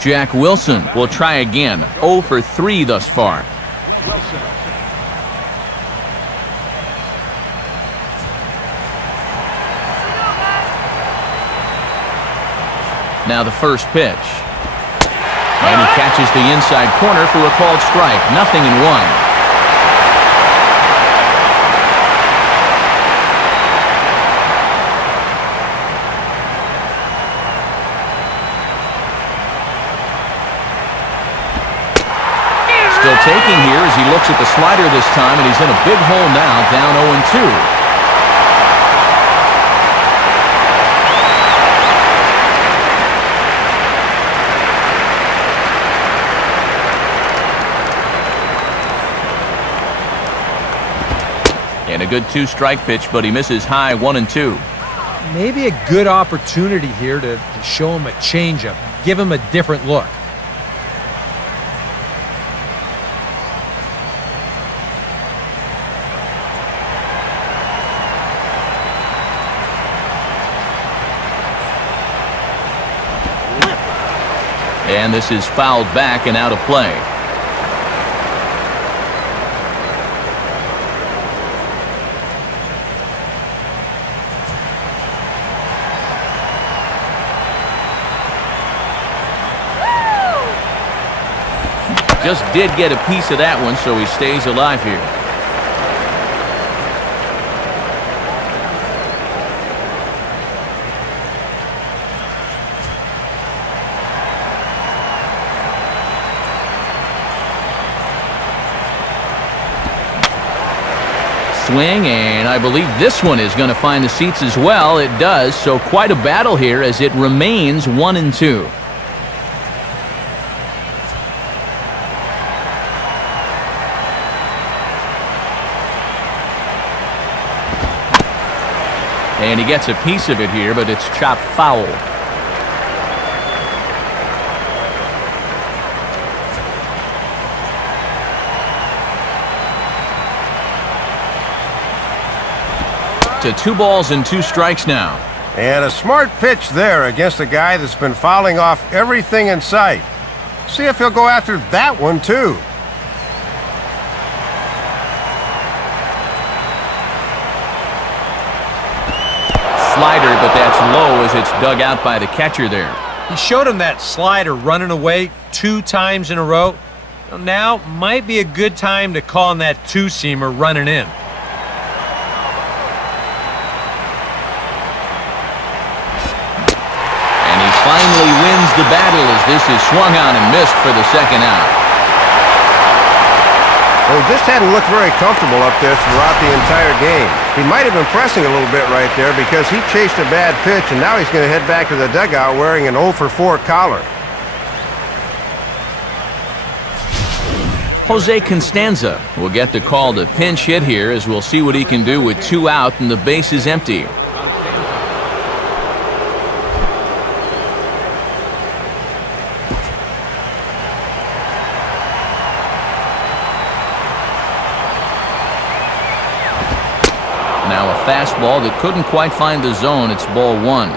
Jack Wilson will try again. 0 for 3 thus far. Wilson. Now the first pitch. And he catches the inside corner for a called strike. 0-1. Still taking here as he looks at the slider this time, and he's in a big hole now, down 0-2. And a good 2-strike pitch, but he misses high 1-2. Maybe a good opportunity here to show him a changeup, give him a different look. And this is fouled back and out of play. Just did get a piece of that one, so he stays alive here. Swing, and I believe this one is going to find the seats as well. It does, so quite a battle here as it remains 1-2. And he gets a piece of it here, but it's chopped foul. To 2 balls and 2 strikes now. And a smart pitch there against a guy that's been fouling off everything in sight. See if he'll go after that one, too. Slider, but that's low as it's dug out by the catcher there. He showed him that slider running away 2 times in a row. Now might be a good time to call on that 2-seamer running in. And he finally wins the battle as this is swung on and missed for the second out. Well, he just hadn't looked very comfortable up there throughout the entire game. He might have been pressing a little bit right there because he chased a bad pitch, and now he's going to head back to the dugout wearing an 0-for-4 collar. Jose Constanza will get the call to pinch hit here as we'll see what he can do with 2 out and the base is empty. Now a fastball that couldn't quite find the zone. It's ball 1.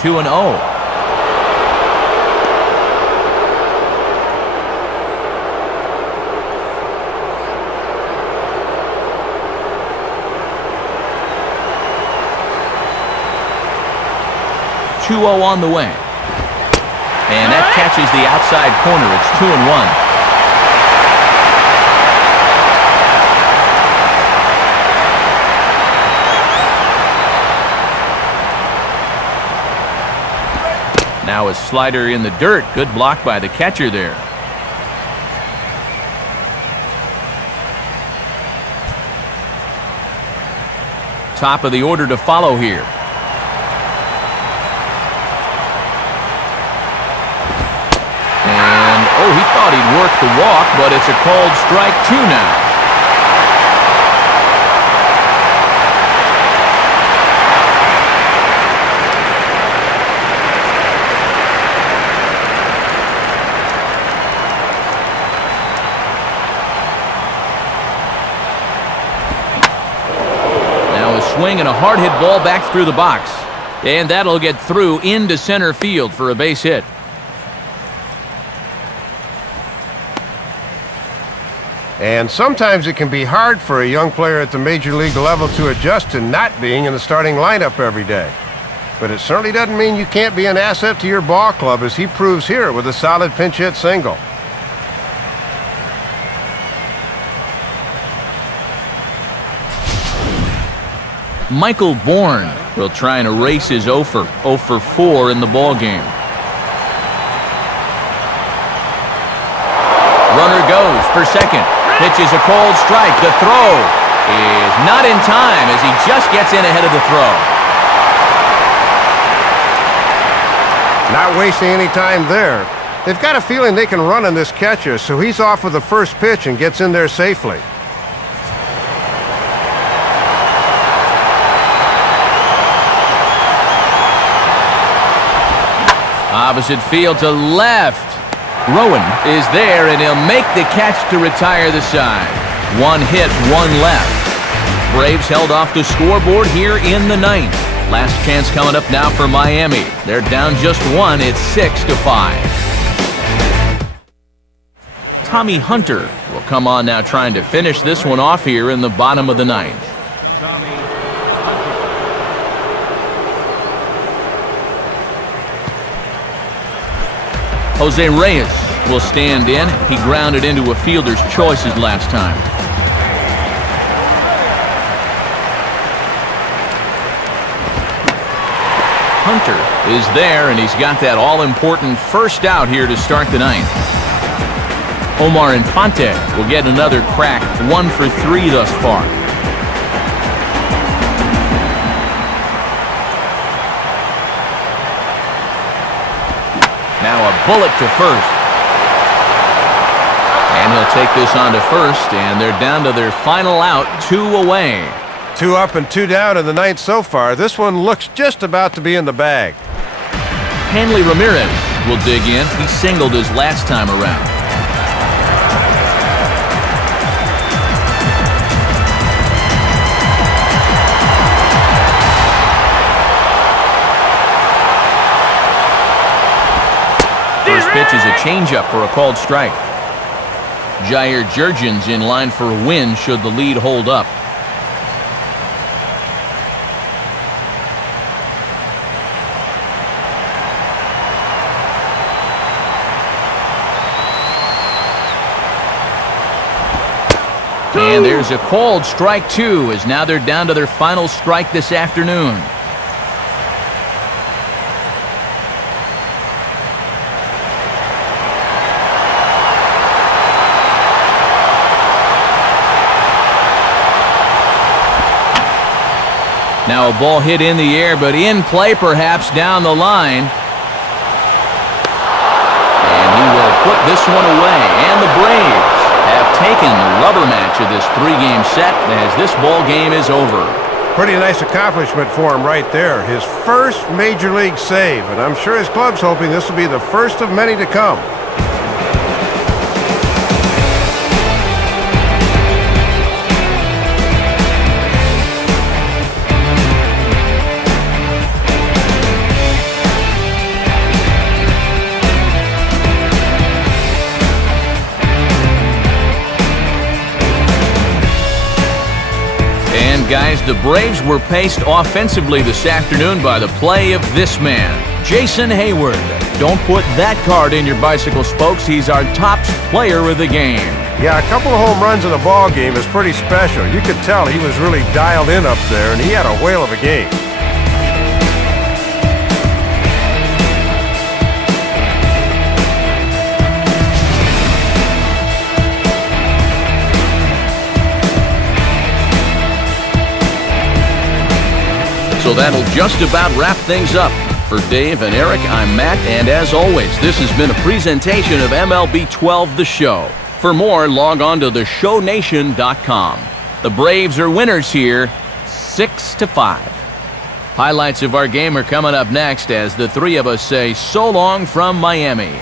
Two and 0. On the way. And that catches the outside corner. It's 2-1. Now a slider in the dirt. Good block by the catcher there. Top of the order to follow here. Oh, he thought he'd work the walk, but it's a called strike 2 now. Now a swing and a hard hit ball back through the box. And that'll get through into center field for a base hit. And sometimes it can be hard for a young player at the major league level to adjust to not being in the starting lineup every day. But it certainly doesn't mean you can't be an asset to your ball club, as he proves here with a solid pinch hit single. Michael Bourne will try and erase his 0-for-4 in the ball game. Runner goes for second. Pitches a cold strike. The throw is not in time as he just gets in ahead of the throw. Not wasting any time there. They've got a feeling they can run on this catcher, so he's off with the first pitch and gets in there safely. Opposite field to left. Rowan is there, and he'll make the catch to retire the side. One hit, one left. Braves held off the scoreboard here in the ninth. Last chance coming up now for Miami. They're down just one. It's 6-5. Tommy Hunter will come on now trying to finish this one off here in the bottom of the ninth. Tommy Hunter. Jose Reyes will stand in. He grounded into a fielder's choices last time. Hunter is there, and he's got that all-important first out here to start the ninth. Omar Infante will get another crack, 1 for 3 thus far. Now a bullet to first. And he'll take this on to first, and they're down to their final out, 2 away. 2 up and 2 down in the ninth so far. This one looks just about to be in the bag. Hanley Ramirez will dig in. He singled his last time around. First pitch is a changeup for a called strike. Jair Jurgens in line for a win should the lead hold up. And there's a called strike 2, as now they're down to their final strike this afternoon. Now a ball hit in the air, but in play perhaps down the line. And he will put this one away. And the Braves have taken the rubber match of this 3-game set as this ball game is over. Pretty nice accomplishment for him right there. His first major league save, and I'm sure his club's hoping this will be the first of many to come. Guys, the Braves were paced offensively this afternoon by the play of this man, Jason Hayward. Don't put that card in your bicycle spokes. He's our top player of the game. Yeah, a couple of home runs in a ball game is pretty special. You could tell he was really dialed in up there, and he had a whale of a game. So that'll just about wrap things up. For Dave and Eric, I'm Matt, and as always, this has been a presentation of MLB 12 The Show. For more, log on to theshownation.com. The Braves are winners here, 6-5. Highlights of our game are coming up next as the three of us say so long from Miami.